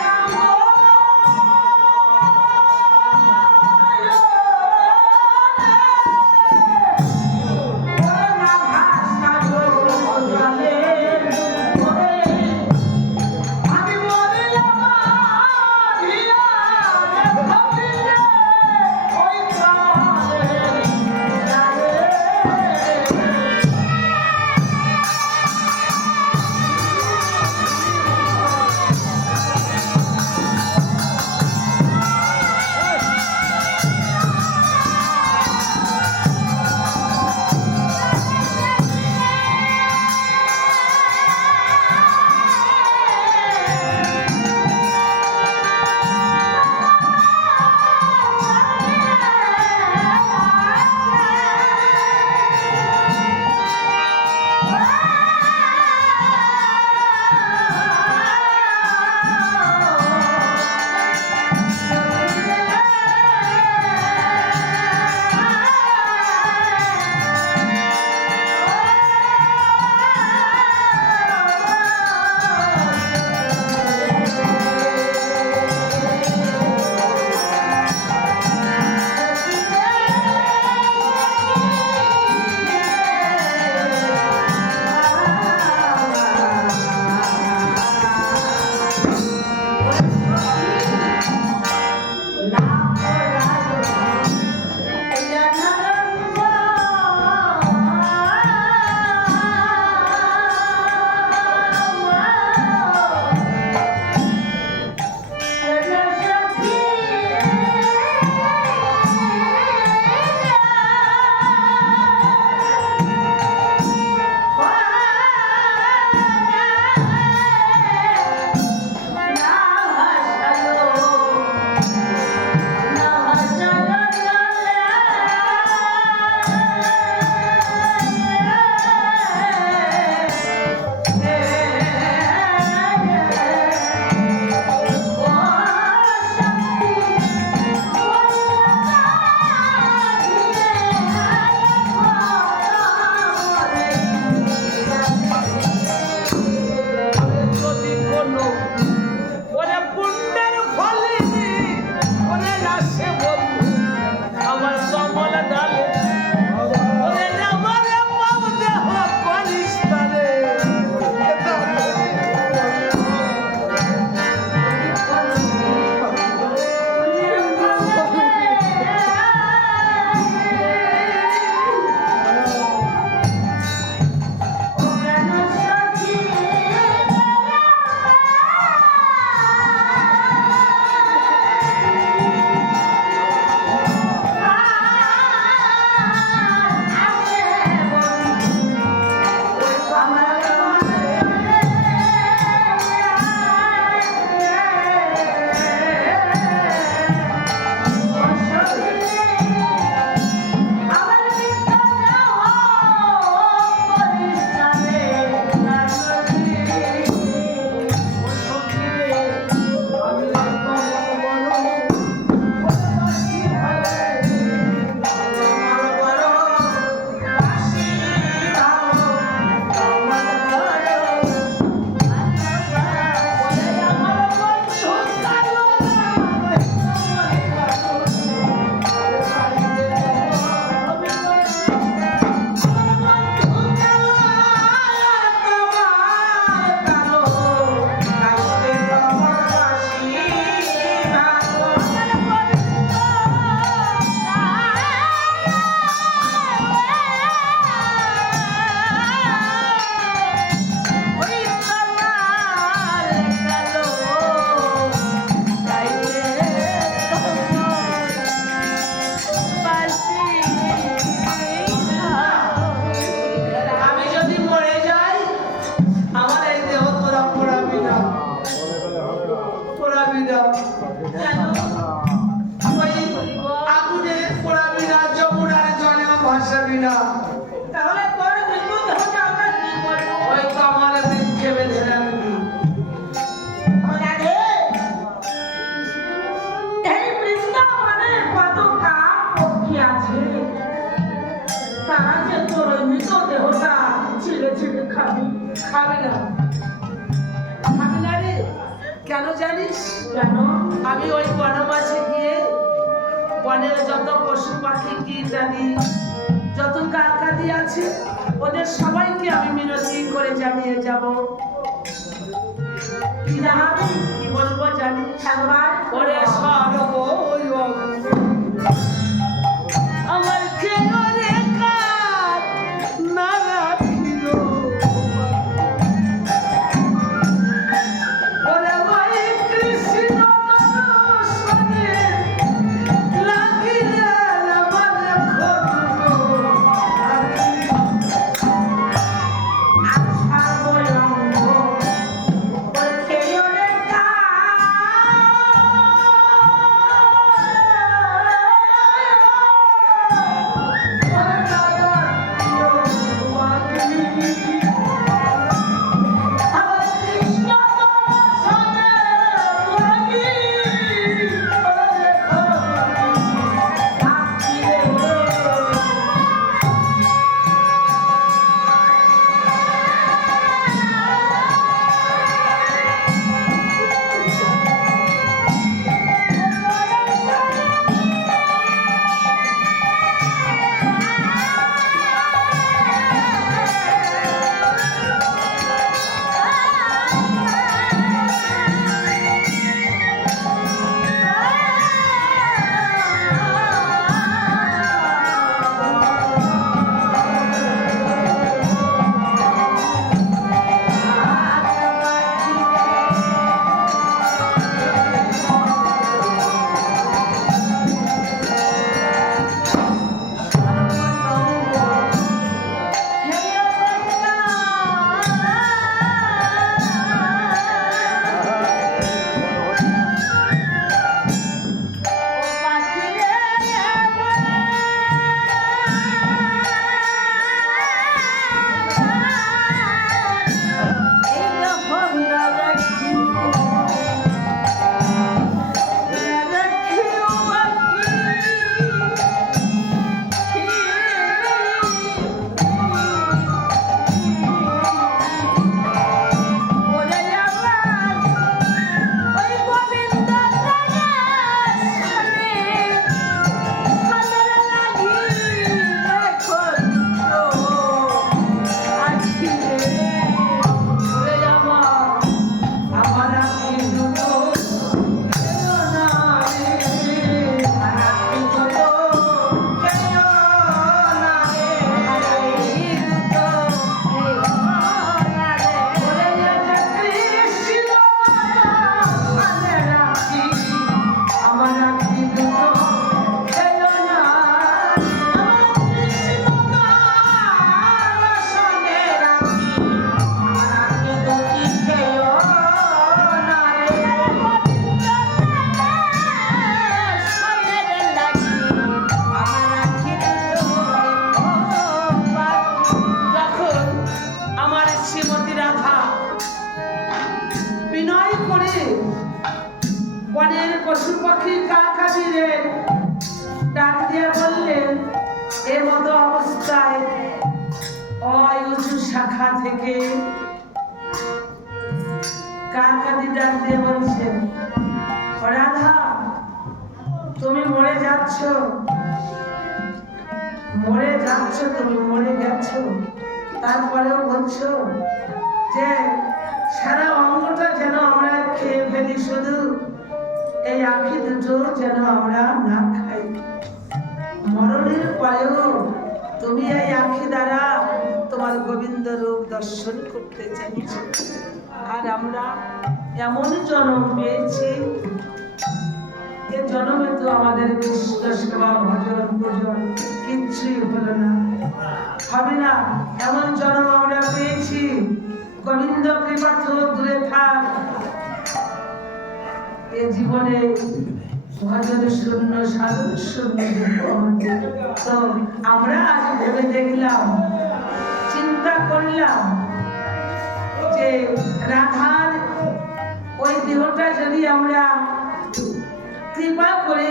না কেন? ওই আগুনে পোড়াবি না, যমুনার জলেও ভাসাবি না। তাহলে তোর বিপদ হলে আমরা কি করবো? ওই তো আমার বৃক্ষে বেঁধে রাখবি। ওরা রে, এই বৃন্দাবনে কত কাক পক্ষী আছে, তারা যে তোর ওই মৃতদেহটা ছিঁড়ে ছিঁড়ে খাবি। খাবি না, খাবি না রে। কেন জানিস? কেন? আমি ওই বনবাসে গিয়ে বনের যত পশু পাখি কি জানি, যত কাকাদি আছে, ওদের সবাইকে আমি মিনতি করে জানিয়ে যাব। কি জানাবি? কি বলবো জানিস? একবার ওরে সর্ব আমার কেন রে কাজ না রাখিল, ওরে ওই কৃষ্ণ দর্শনে লাগিলে আমার বনের পশু পাখি কাকাদিদের ডাক দিয়ে বললেন, এর মতো অবস্থায় ওই উঁচু শাখা থেকে কাকাদি ডাক দিয়ে বলছেন, রাধা তুমি মরে যাচ্ছ, মরে যাচ্ছ, তুমি মরে গেছো, তারপরেও বলছো যে সারা অঙ্গটা যেন আমরা খেয়ে ফেলি, শুধু এই আঁখি দুটো যেন আমরা না খাই। মরণের পরেও তুমি এই আঁখি দ্বারা তোমার গোবিন্দ রূপ দর্শন করতে চাইছ। আর আমরা এমন জন্ম পেয়েছি, এ জন্মে তো আমাদের কৃষ্ণ সেবা ভজন পূজন কিচ্ছুই হলো না, হবে না। এমন জন্ম আমরা পেয়েছি, গোবিন্দ কৃপা তো দূরে থাক, এ জীবনে ভজন শূন্য সাধন শূন্য জীবন। তো আমরা আজ ভেবে দেখলাম, চিন্তা করলাম যে রাধার ওই দেহটা যদি আমরা কৃপা করে,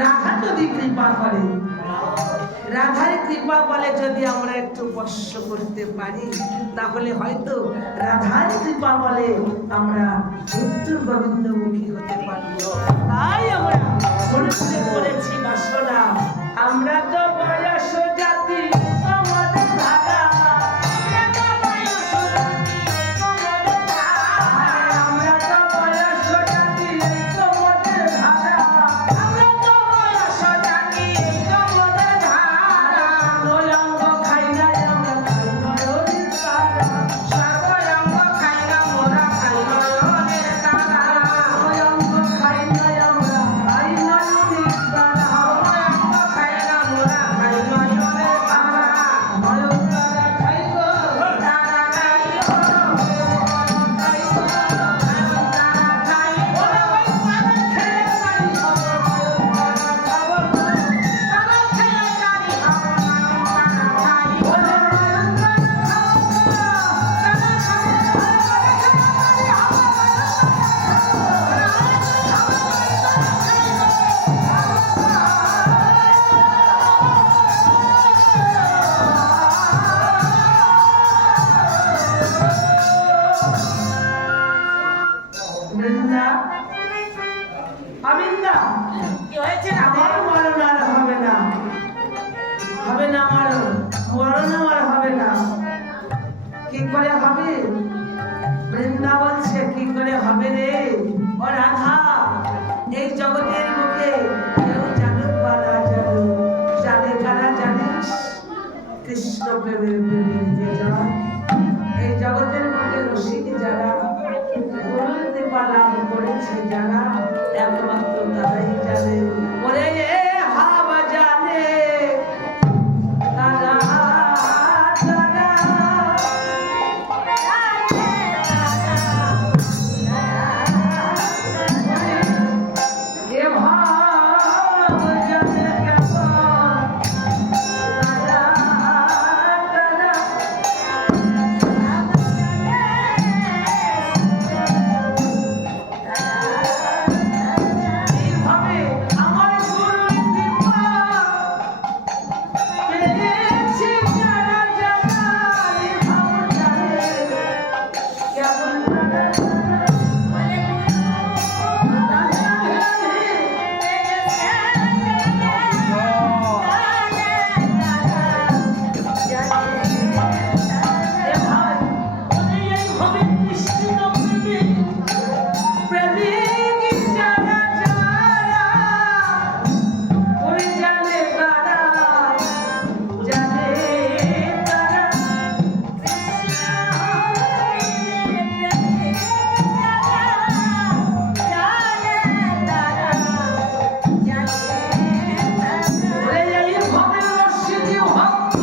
রাধা যদি কৃপা করে, রাধার কৃপা বলে যদি আমরা একটু স্পর্শ করতে পারি, তাহলে হয়তো রাধার কৃপা বলে আমরা একটু গোবিন্দমুখী হতে পারবো। তাই আমরা মনে মনে করেছি বাসনা, আমরা তো বয়স জাতি তোমাদের ভাগা, কি হয়েছে না? আমার মরণ আর হবে না, হবে না, আমার মরণ আর হবে না। কি করে হবে? বৃন্দা বলছে কি করে হবে রে ও রাধা, এই জগতের মুখে কেউ জানুক বা না জানুক, জানে কারা জানিস? কৃষ্ণ প্রেমের প্রেমিক যে জন, এই জগতের মুখে রসিক যারা, গুরুর কৃপা লাভ করেছে যারা, একমাত্র তারাই জানে। ওরে এ হাওয়া জানে তারা, তারা এ ভাব জানে কেমন, তারা, তারা এইভাবে আমার গুরুর কৃপা পেয়েছি যারা, যারা এ ভাব জানে কেমন, তারা, এ ভাই ওরে এইভাবে কৃষ্ণ প্রেমিক যারা, যারা ওই জানে তারা, জানে তারা ওরে এইভাবে রসিক ভক্ত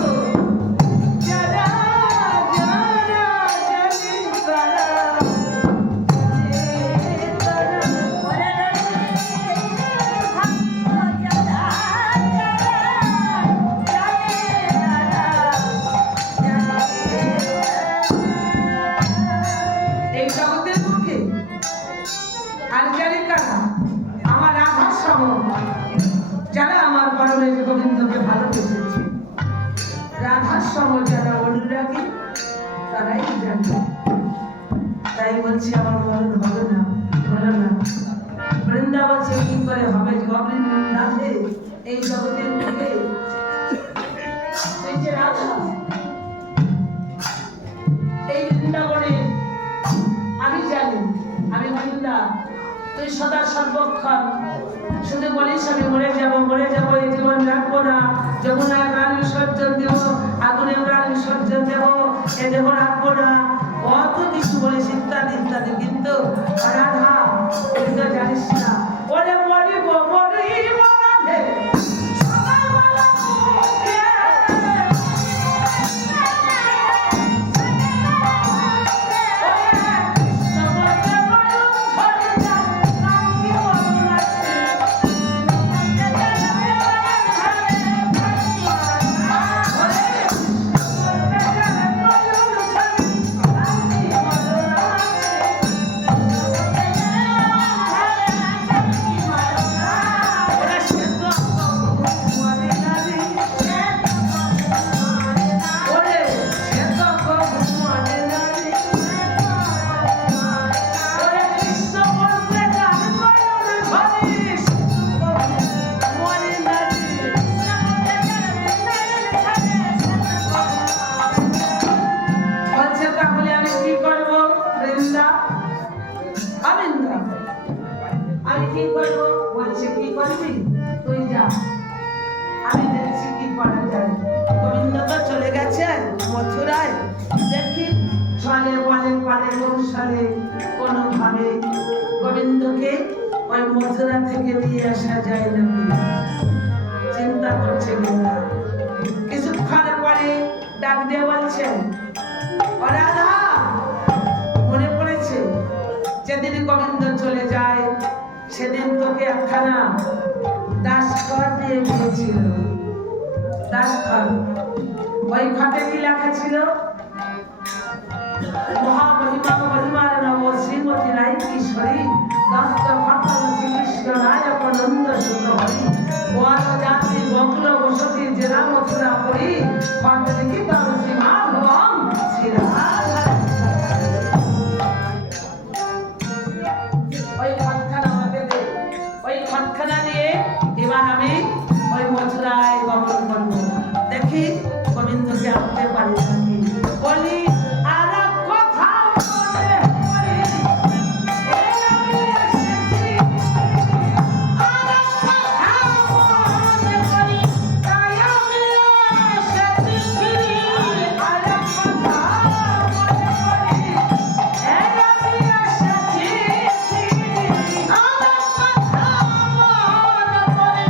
যারা, যারা জানে তারা, এই জগতের মুখে আর জানি কারা, আমার রাধার সম যারা আমার পরমেশ গোবিন্দকে ভালোবেসেছে, রাধার সম যারা অনুরাগী, তারাই জানে। তাই বলছি আমার মরণ হবে না, হলো না। বৃন্দা বলছে কি করে হবে গোবিন্দে এই জগতের মুখে, এই যে রাধা, এই বৃন্দাবনে আমি জানি, আমি বৃন্দা, তুই সদা সর্বক্ষণ শুধু বলিস আমি মরে যাব, মরে যাব, এই জীবন রাখবো না, যমুনায় প্রাণ বিসর্জন দেব, আগুনে প্রাণ বিসর্জন দেব, এ দেহ রাখবো না, কত কিছু বলিস ইত্যাদি ইত্যাদি। কিন্তু রাধা তুই তো জানিস না, ওরে মরিব মরিব রাধে সকালবেলা মুখে, ওরে কৃষ্ণ বলতে বরং ঝরে যায়, নাম কি বলছে তাহলে আমি কি করবো বৃন্দা? অবিন্দা আমি কি করবো? বলছে কি করবি তুই যা, আমি দেখছি কি করা যায়। গোবিন্দ তো চলে গেছে মথুরায়, দেখি ছলে বলে পারে কৌশলে কোনোভাবে গোবিন্দকে ওই মথুরা থেকে নিয়ে আসা যায় নাকি, চিন্তা করছে বৃন্দা। কিছুক্ষণ পরে ডাক দিয়ে বলছেন, ও রাধা, মনে পড়েছে যেদিন গোবিন্দ চলে যায় সেদিন তোকে একখানা দাসঘর দিয়ে গিয়েছিল। দাসঘর, ওই ঘটে কি লেখা ছিল? মহামহিমা মহিমার নব শ্রীমতী রায় কিশোরী দত্ত ভট্ট শ্রীকৃষ্ণ নায়ক নন্দ সুত হরি গোয়াল জাতি বকুল বসতি জেলা মথুরা করি ভট্ট দেখি তব শ্রীমান ভবম ওই ঘটখানা আমাকে দে, ওই ঘটখানা নিয়ে এবার আমি ওই মথুরায় গমন করবো, দেখি গোবিন্দকে আনতে পারি নাকি। বলি আর কথা মনে পড়ে, এই আমি এসেছি, আর কথা মনে পড়ে, তাই আমি এসেছি ফিরি। আর কথা মনে পড়ে, এই আমি এসেছি ফিরি। আর কথা মনে পড়ে,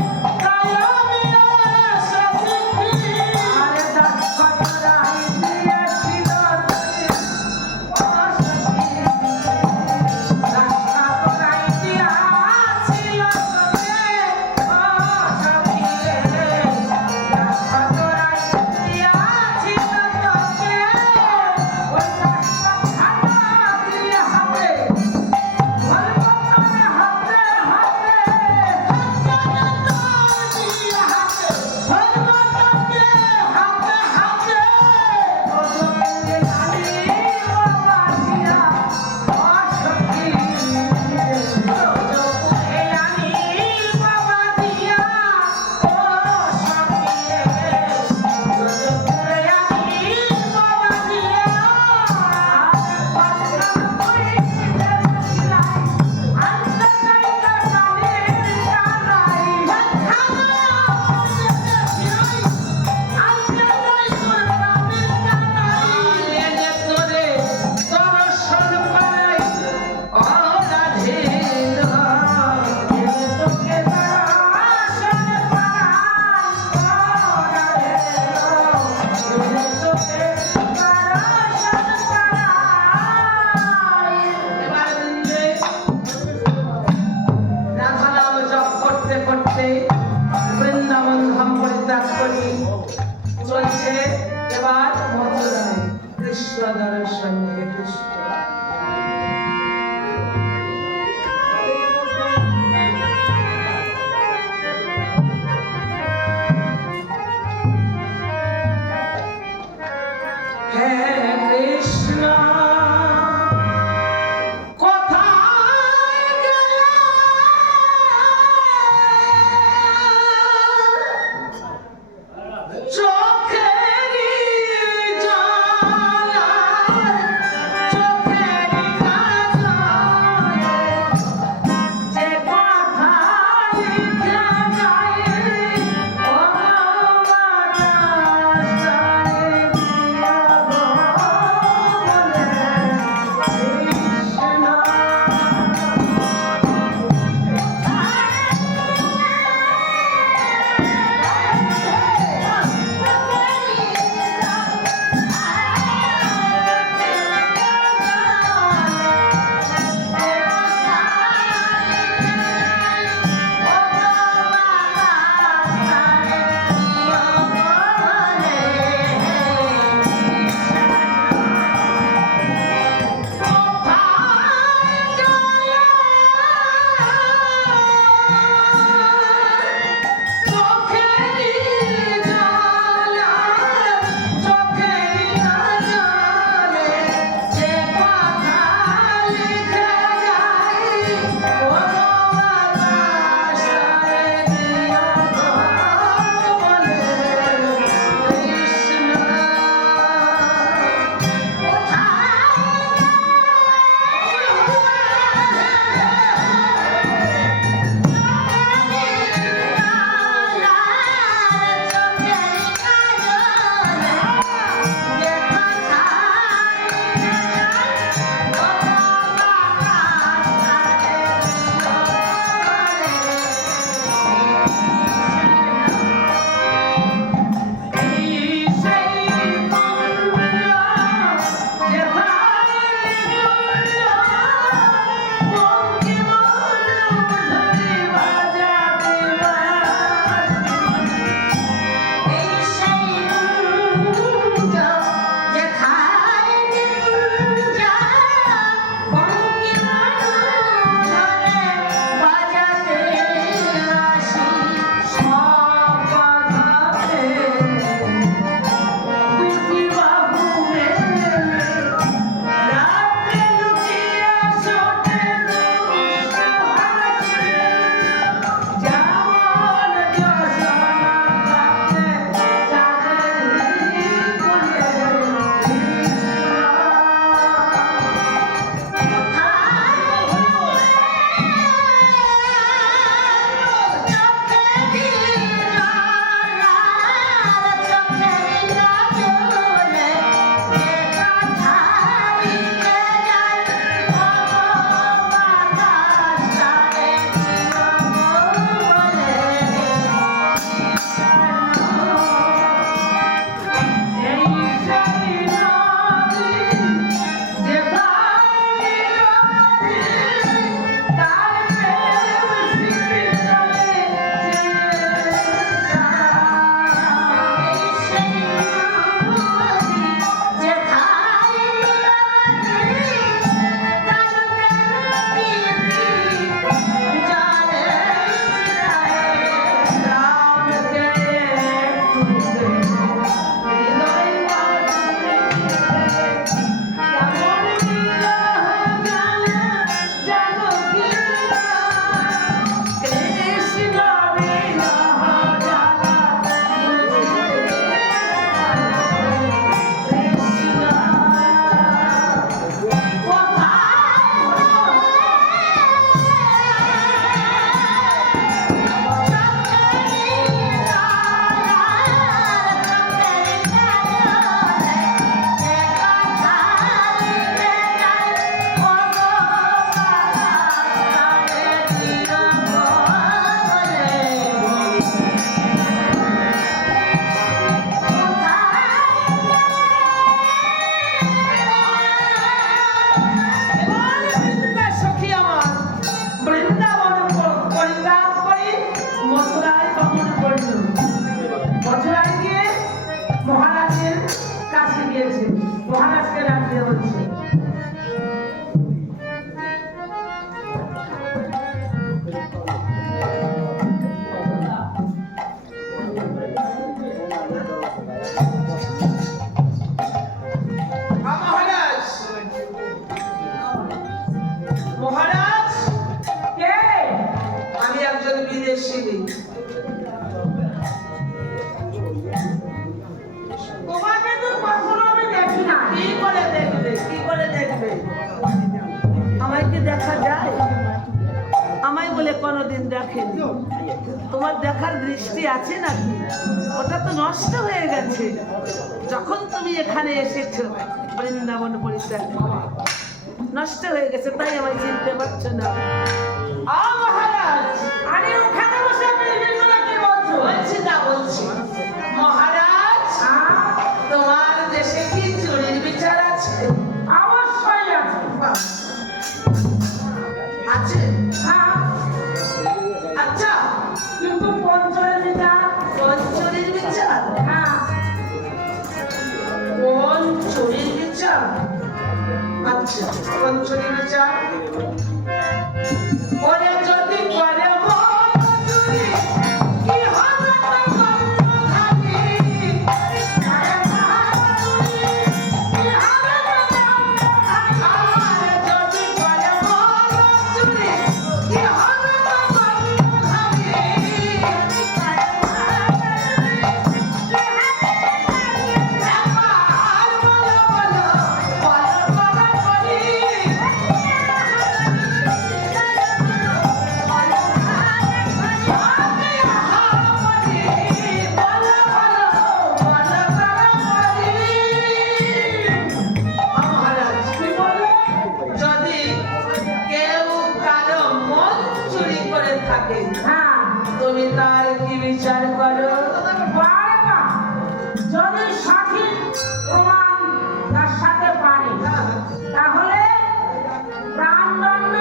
মথুরায় গমন করল। মথুরায় গিয়ে মহারাজের কাছে গিয়েছে, মহারাজকে ডাকিয়ে বলছে, মহারাজ, মহারাজ, কে? আমি একজন বিদেশি। তোমাকে তো কখনো আমি দেখি না। কি করে দেখবে, কি করে দেখবে? আমায় কি দেখা যায়? আমায় বলে কোনোদিন দেখেনি। তোমার দেখার দৃষ্টি আছে নাকি? ওটা তো নষ্ট হয়ে গেছে যখন তুমি এখানে এসেছো বৃন্দাবন পরিত্যাগ করে। নষ্ট হয়ে গেছে, তাই আমায় চিনতে পারছো না। মহারাজ, আরে ওখানে বসে বিড়বিড়গুলো কি বলছো? বলছি না, বলছি মহারাজ, তোমার দেশে কি চুরির বিচার আছে? অবশ্যই আছে। আছে? হ্যাঁ, আচ্ছা, কিন্তু পঞ্চরের বিচার। কোন চুরির বিচার? হ্যাঁ, কোন চুরির বিচার? আচ্ছা, কোন চুরির বিচার? ওরে যদি করে মন চুরি, কি হবে তো গন্ধধারী? করে মন চুরি, কি হবে তো গন্ধধারী? আর যদি করে মন চুরি, কি হবে তো গন্ধধারী? একবার বলো, বলো, বলো, বলো করি। যদি কেউ কারো মন চুরি করে থাকে, হ্যাঁ, তুমি তার কি বিচার করো? বারবা, যদি সঠিক প্রমাণ তার সাথে পারে তাহলে প্রাণদণ্ড,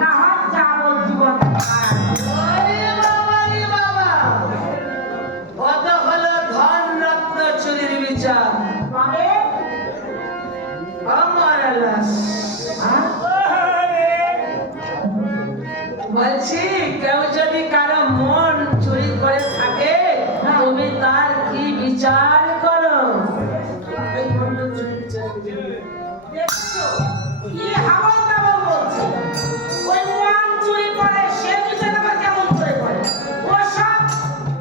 না হয় যাবজ্জীবন কারাদণ্ড। ওরে বাবা রে বাবা, কত হলো ধন রত্ন চুরির বিচার। তবে আমার আল্লাহ, বলছি কেউ যদি কারো মন চুরি করে থাকে, তুমি তার কি বিচার করো? এই মন চুরি বিচার কি? দেখছো কি হাবল তাবল বলছে? ওই মন চুরি করে সে বিচার আবার কেমন করে করে? ওসব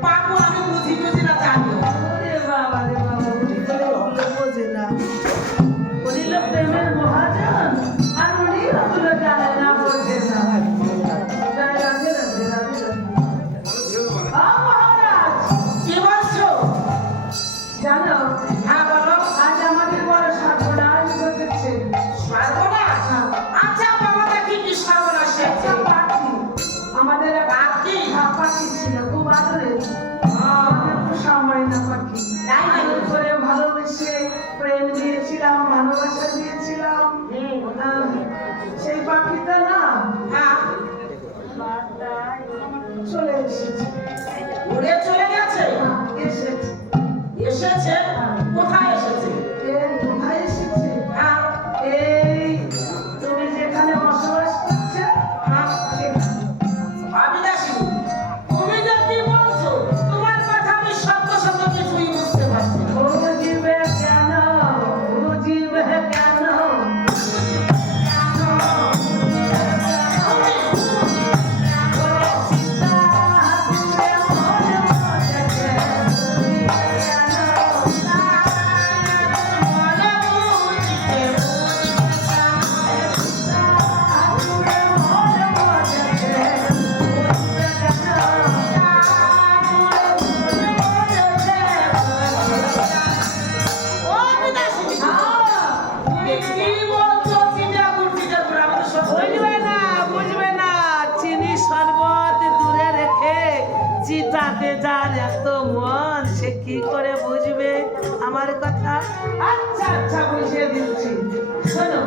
পাবো আমি বুঝি বুঝি না জানি। ওরে বাবা রে বাবা, উনি তো ওগুলো বোঝে না। উনি হলো প্রেমের মহাজন, আর উনি ওগুলো জানে না, বোঝে না। জয় রাধে রাধে রাধে রাধে। মহারাজ, কি বলছো? জানো, হ্যাঁ বলো। আজ আমাদের বড় সর্বনাশ ঘটেছে। সর্বনাশ? আচ্ছা বাবা, দেখি কি সর্বনাশ একটা হয়েছে। পাখি, আমাদের এক পাখি? পাখি ছিল, খুব আদরের। আমাদের তো সময় না পাখি। তাই নাকি? আদর করে ভালোবেসে প্রেম দিয়েছিলাম, ভালোবাসা দিয়েছিলাম। সেই পাখিটা না হ্যাঁ, চলে এসেছে। উড়ে চলে গেছে? এসেছে। এসেছে? কোথায় এসেছে? এ কোথায় এসেছে? হ্যাঁ, এই তুমি যেখানে বসবাস করছো, সেখানে। অবিনাশী, তুমি যে কি বলছো? তোমার কথা আমি সত্য সত্য কিছুই বুঝতে পারছি না। বুঝবে কেন, বুঝবে কেন? বুঝবে না, বুঝবে না। চিনি শরবত দূরে রেখে চিতাতে যার এত মন, সে কি করে বুঝবে আমার কথা? আচ্ছা আচ্ছা, বুঝিয়ে দিচ্ছি। শোনো,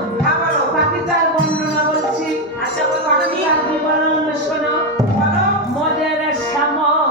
পাখিটার বর্ণনা বলছি। আচ্ছা, বলো, আমি পাখিটার বিবরণ শোনো। বলো। মোদের শ্যামল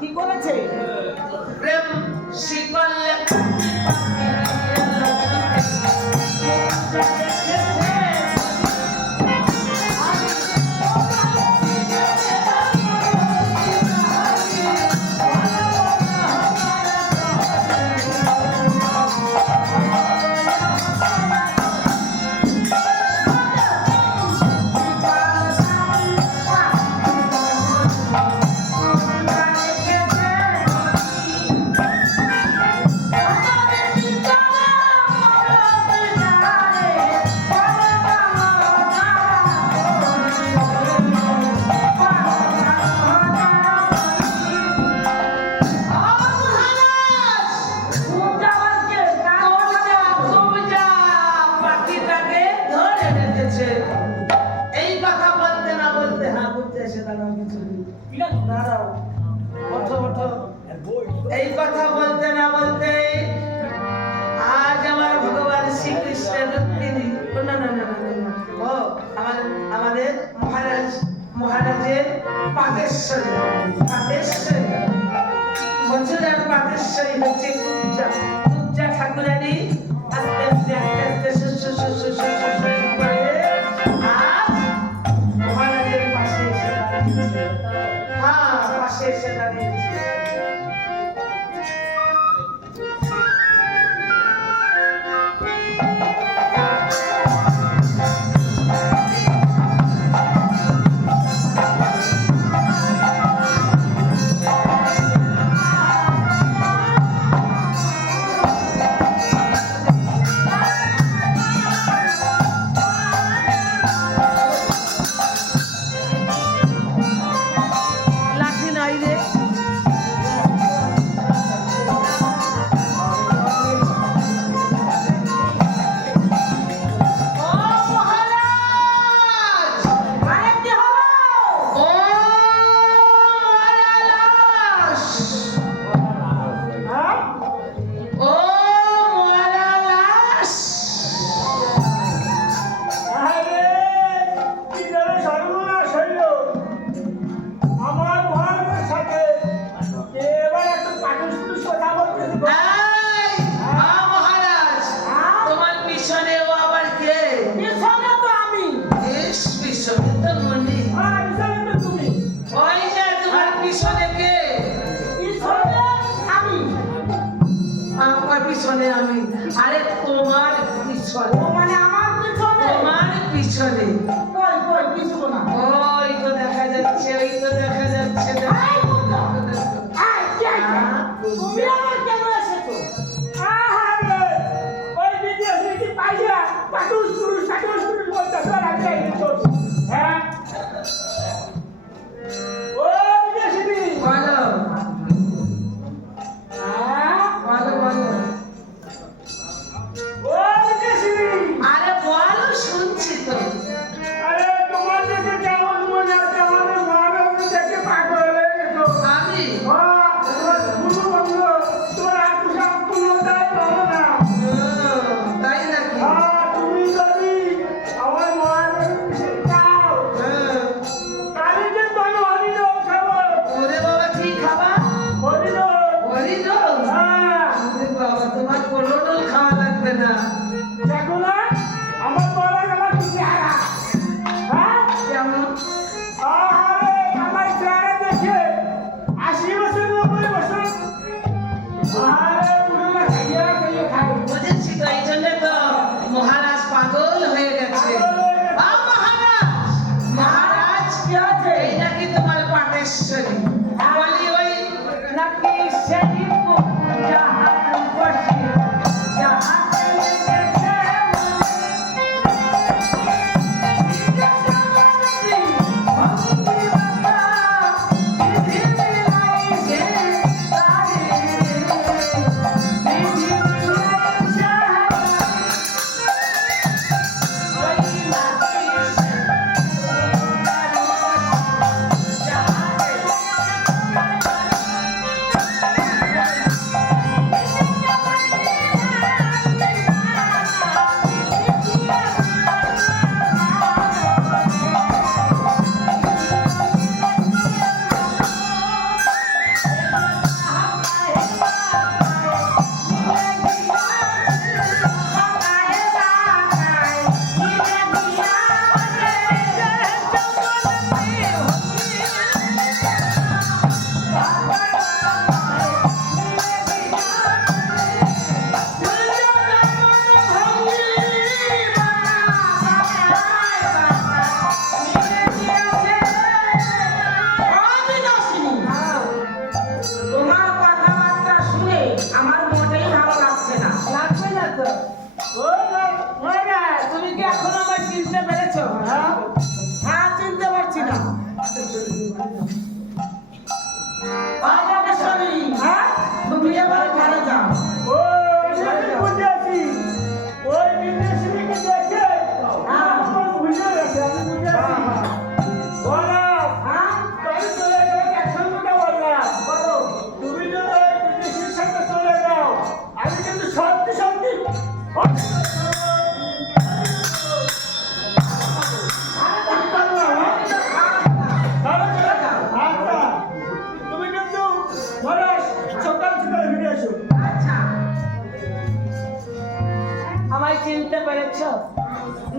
কি করেছে? প্রেম শিকলে এই কথা বলতে না বলতে হ্যাঁ বলতে এসে দাঁড়াও কিছু দাঁড়াও ওঠো ওঠো এই কথা বলতে না বলতে আজ আমার ভগবান শ্রীকৃষ্ণের রুক্মিণী না না না না না ও আমাদের মহারাজের পাতেশ্বরী বছরের পাতেশ্বরী হচ্ছে কুব্জা ঠাকুরানী আস্তে আস্তে আস্তে আস্তে করে আজ মহারাজের পাশে এসে দাঁড়িয়েছে। হ্যাঁ পাশে এসে দাঁড়িয়েছে। লাঠি নাই রে ও মহারাজ আরে কি হলো? ও মহারাজ হ্যাঁ? ও মহারাজ আরে কি যেন সর্বনাশ হইল আমার মহারাজের সাথে এবার একটা পাঠস্তুষ কথা বলতেছি গো। এই মহারাজ তোমার পিছনে ও আবার কে পিছনে তো আমি। এস পিছনে তো মনি হ্যাঁ, জানেন তো তুমি ওই যে তোমার পিছনে কে পিছনে আমি। আমার পিছনে আমি আরে তোমার পিছনে ও মানে আমার পিছনে? তোমার পিছনে কই কই কিছু না। ওই তো দেখা যাচ্ছে ওই তো দেখা যাচ্ছে এই বুদ্ধা! এই, কে এটা? তুমি আবার কেন এসেছো? আহারে ওই বিদেশি কি পাইয়া পাঠস্তুষ বলতেছ আর আমি এই করছি হ্যাঁ ও বিদেশি বলো হ্যাঁ বলো বলো ও বিদেশি আরে বলো শুনছি তো আরে তোমার দেখে কেমন মনে হচ্ছে আমাদের মহারাজ দেখে পাগল হয়ে গেছো আমি হ্যাঁ তোমার গুরু বন্ধু তোমার আত্মসাৎ পুনর্দায় পাবো না তাই নাকি হ্যাঁ তুমি যদি আমার মহারাজের পিছনে যাও তাহলে যে তুমি হরিণ খাবো ওরে বাবা কি খাবা হরিণ বলি তো হ্যাঁ ওরে বাবা তোমার কোনো ডোল খাওয়া লাগবে না দেখো না আমার মহারাজ আমার চেহারা হ্যাঁ কেমন আরে আমার চেহারা দেখে 80 বছর 90 বছর আরে পুরো খাইয়া খাই বুঝেছি তো এই জন্য তো মহারাজ পাগল হয়ে গেছে মহারাজ মহারাজ কি হয়েছে? এই নাকি তোমার পাটেশ্বরী বলি ওই নাকি সেই জাহান বসে জাহান গেছে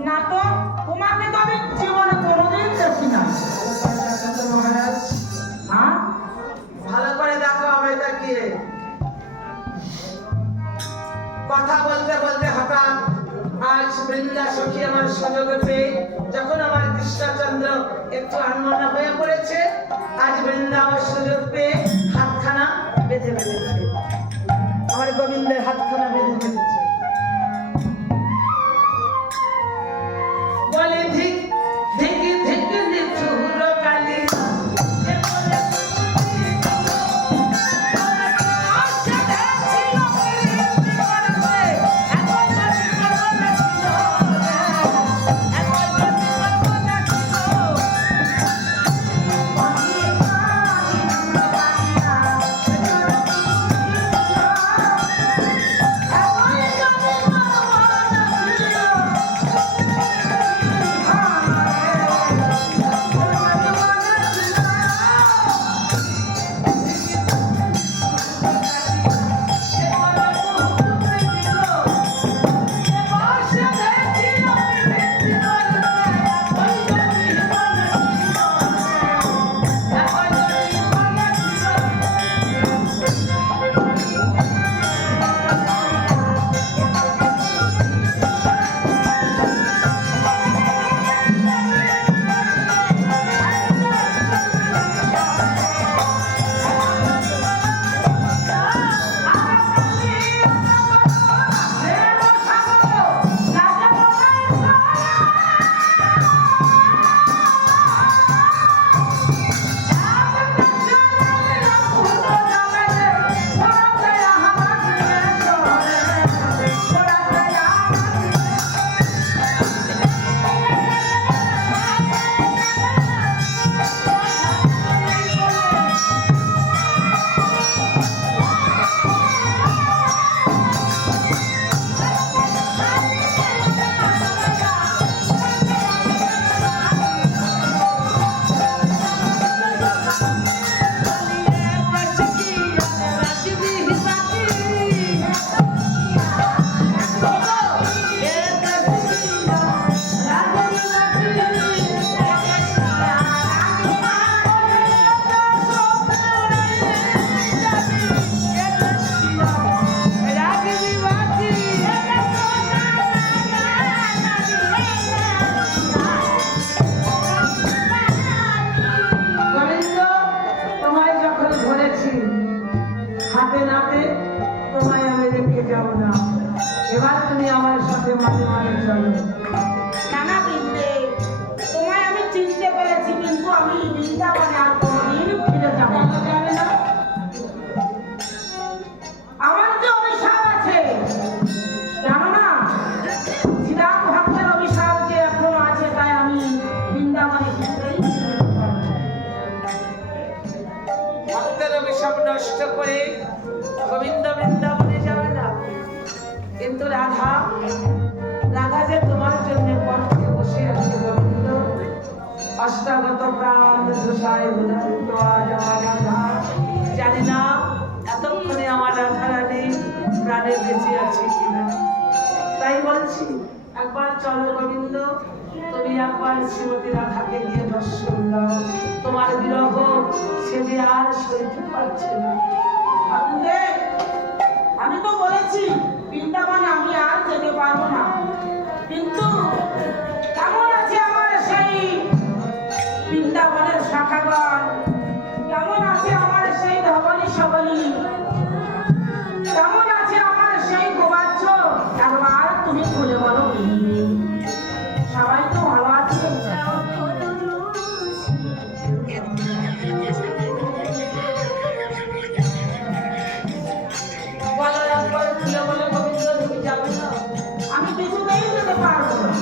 না তো, তোমাকে তো আমি জীবনে কোনোদিন দেখি না। মহারাজ হ্যাঁ? ভালো করে দেখো আমায় তাকিয়ে। কথা বলতে বলতে হঠাৎ আজ বৃন্দা সখী আমার সুযোগ পেয়ে যখন আমার কৃষ্ণচন্দ্র একটু আনমনা হয়ে পড়েছে, আজ বৃন্দা আমার সুযোগ পেয়ে হাতখানা বেঁধে ফেলেছে, আমার গোবিন্দের হাতখানা বেঁধে ফেলেছে। বলে ধিক ধিক ধিক নিঠুর কালী হাতে নাতে তোমায় আমি রেখে যাব না, এবার তুমি আমার সাথে মাঝে মাঝে চলো। নানা বৃন্দে, তোমায় আমি চিনতে পেরেছি, কিন্তু আমি বৃন্দাবনে আর কোনোদিন ফিরে যাব না। আমার যে অভিশাপ আছে, জানো না? শ্রীরাম ভক্তের অভিশাপ যে এখনো আছে, তাই আমি বৃন্দাবনে ফিরতেই ভক্তের অভিশাপ নষ্ট করে গোবিন্দ বৃন্দাবনে যাবে না, কিন্তু রাধা রাধা যে তোমার জন্য পথে বসে আছে গোবিন্দ, অষ্টাগত প্রাণ ধূসায় বুলন্ত আজ আমার রাধা। জানি না এতক্ষণে আমার রাধা রানী প্রাণে বেঁচে আছে কিনা, তাই বলছি একবার চলো গোবিন্দ, তুমি একবার শ্রীমতী রাধাকে গিয়ে দর্শন দাও, তোমার বিরহ সে যে আর সইতে পারছে না। বৃন্দে, আমি তো বলেছি বৃন্দাবনে আমি আর যেতে পারবো না, কিন্তু কেমন আছে আমার সেই বৃন্দাবনের শাখাগণ, কেমন আছে আমার সেই ধবনী সবলী, কেমন আছে আমার সেই গোবাচ্য, একবার তুমি খুলে বলো বৃন্দে। সবাই তো ভালো আছে? বলো একবার খুলে বলে গোবিন্দ, তুমি যাবে না? আমি কিছুতেই যেতে পারবো না।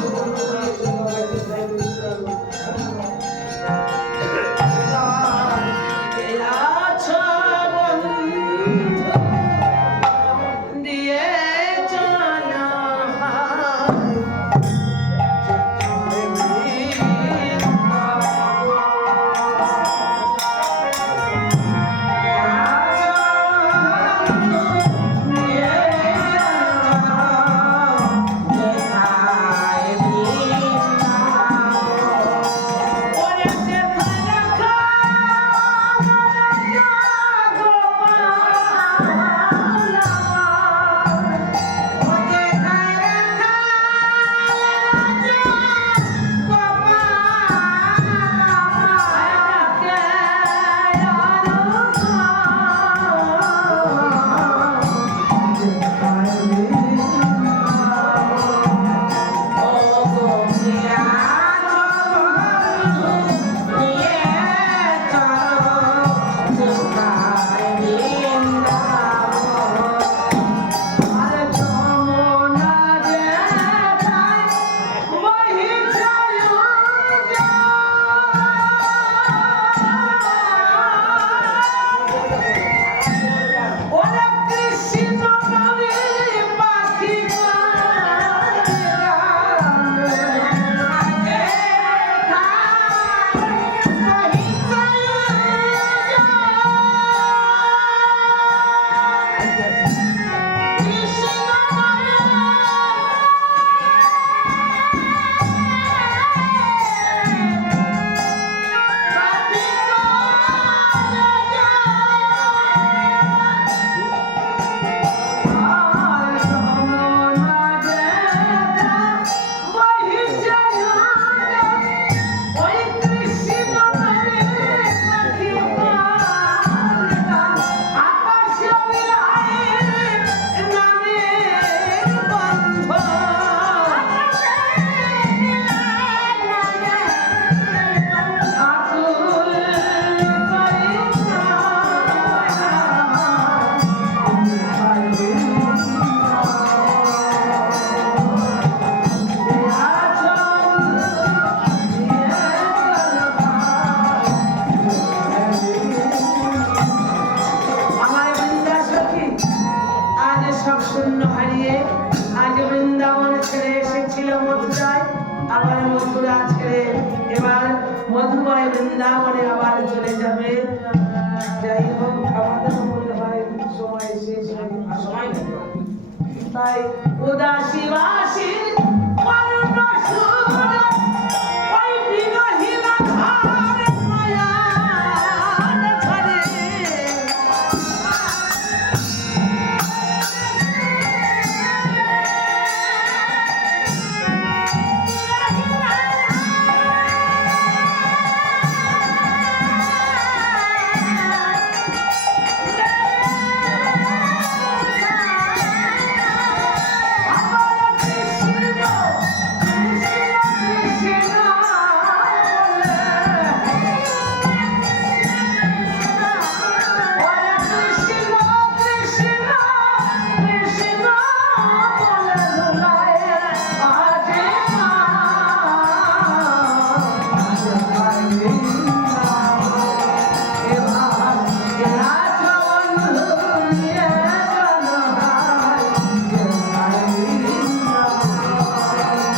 মধুময় বৃন্দাবনে আবার চলে যাবে। যাই হোক, আমাদের মনে হয় সময় শেষ হয়ে গেছে। আর সময় নেই। তাই উদাসী বাসী করুণ সুর, ওই বিরহিলা ঘর নয়ন ঝরে।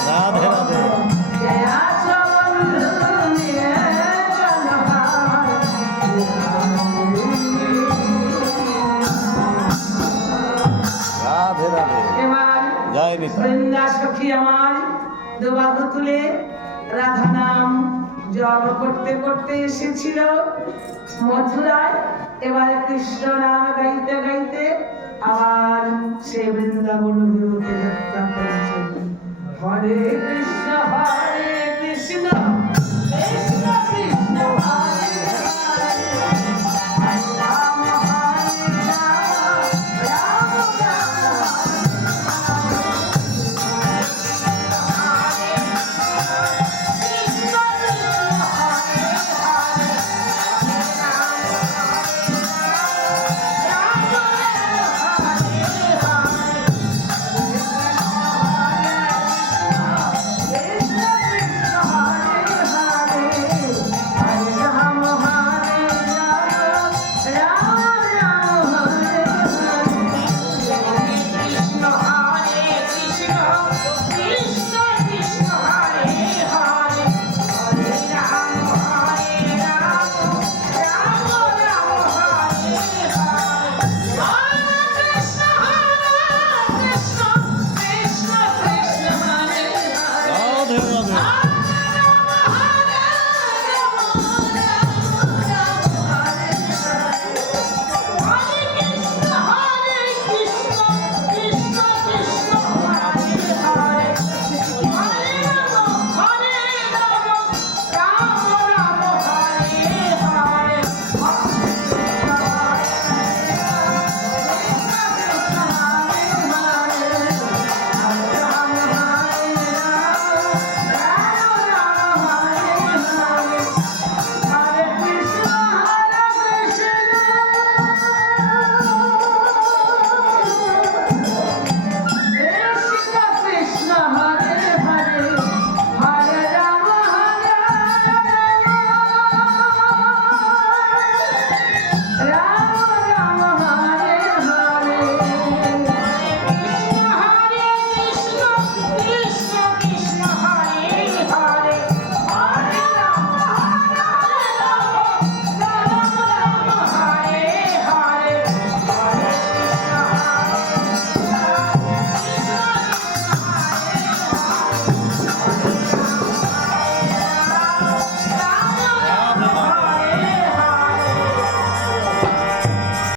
রাধে রাধে। রাধে রাধে। এবার জয় নিতাই। বৃন্দা সখী আমার দুবাহু তুলে রাধা নাম জপ করতে করতে এসেছিল মথুরায়। এবার কৃষ্ণ নাম গাইতে গাইতে আবার সে বৃন্দাবন অভিমুখে যাত্রা করেছে। হরে কৃষ্ণ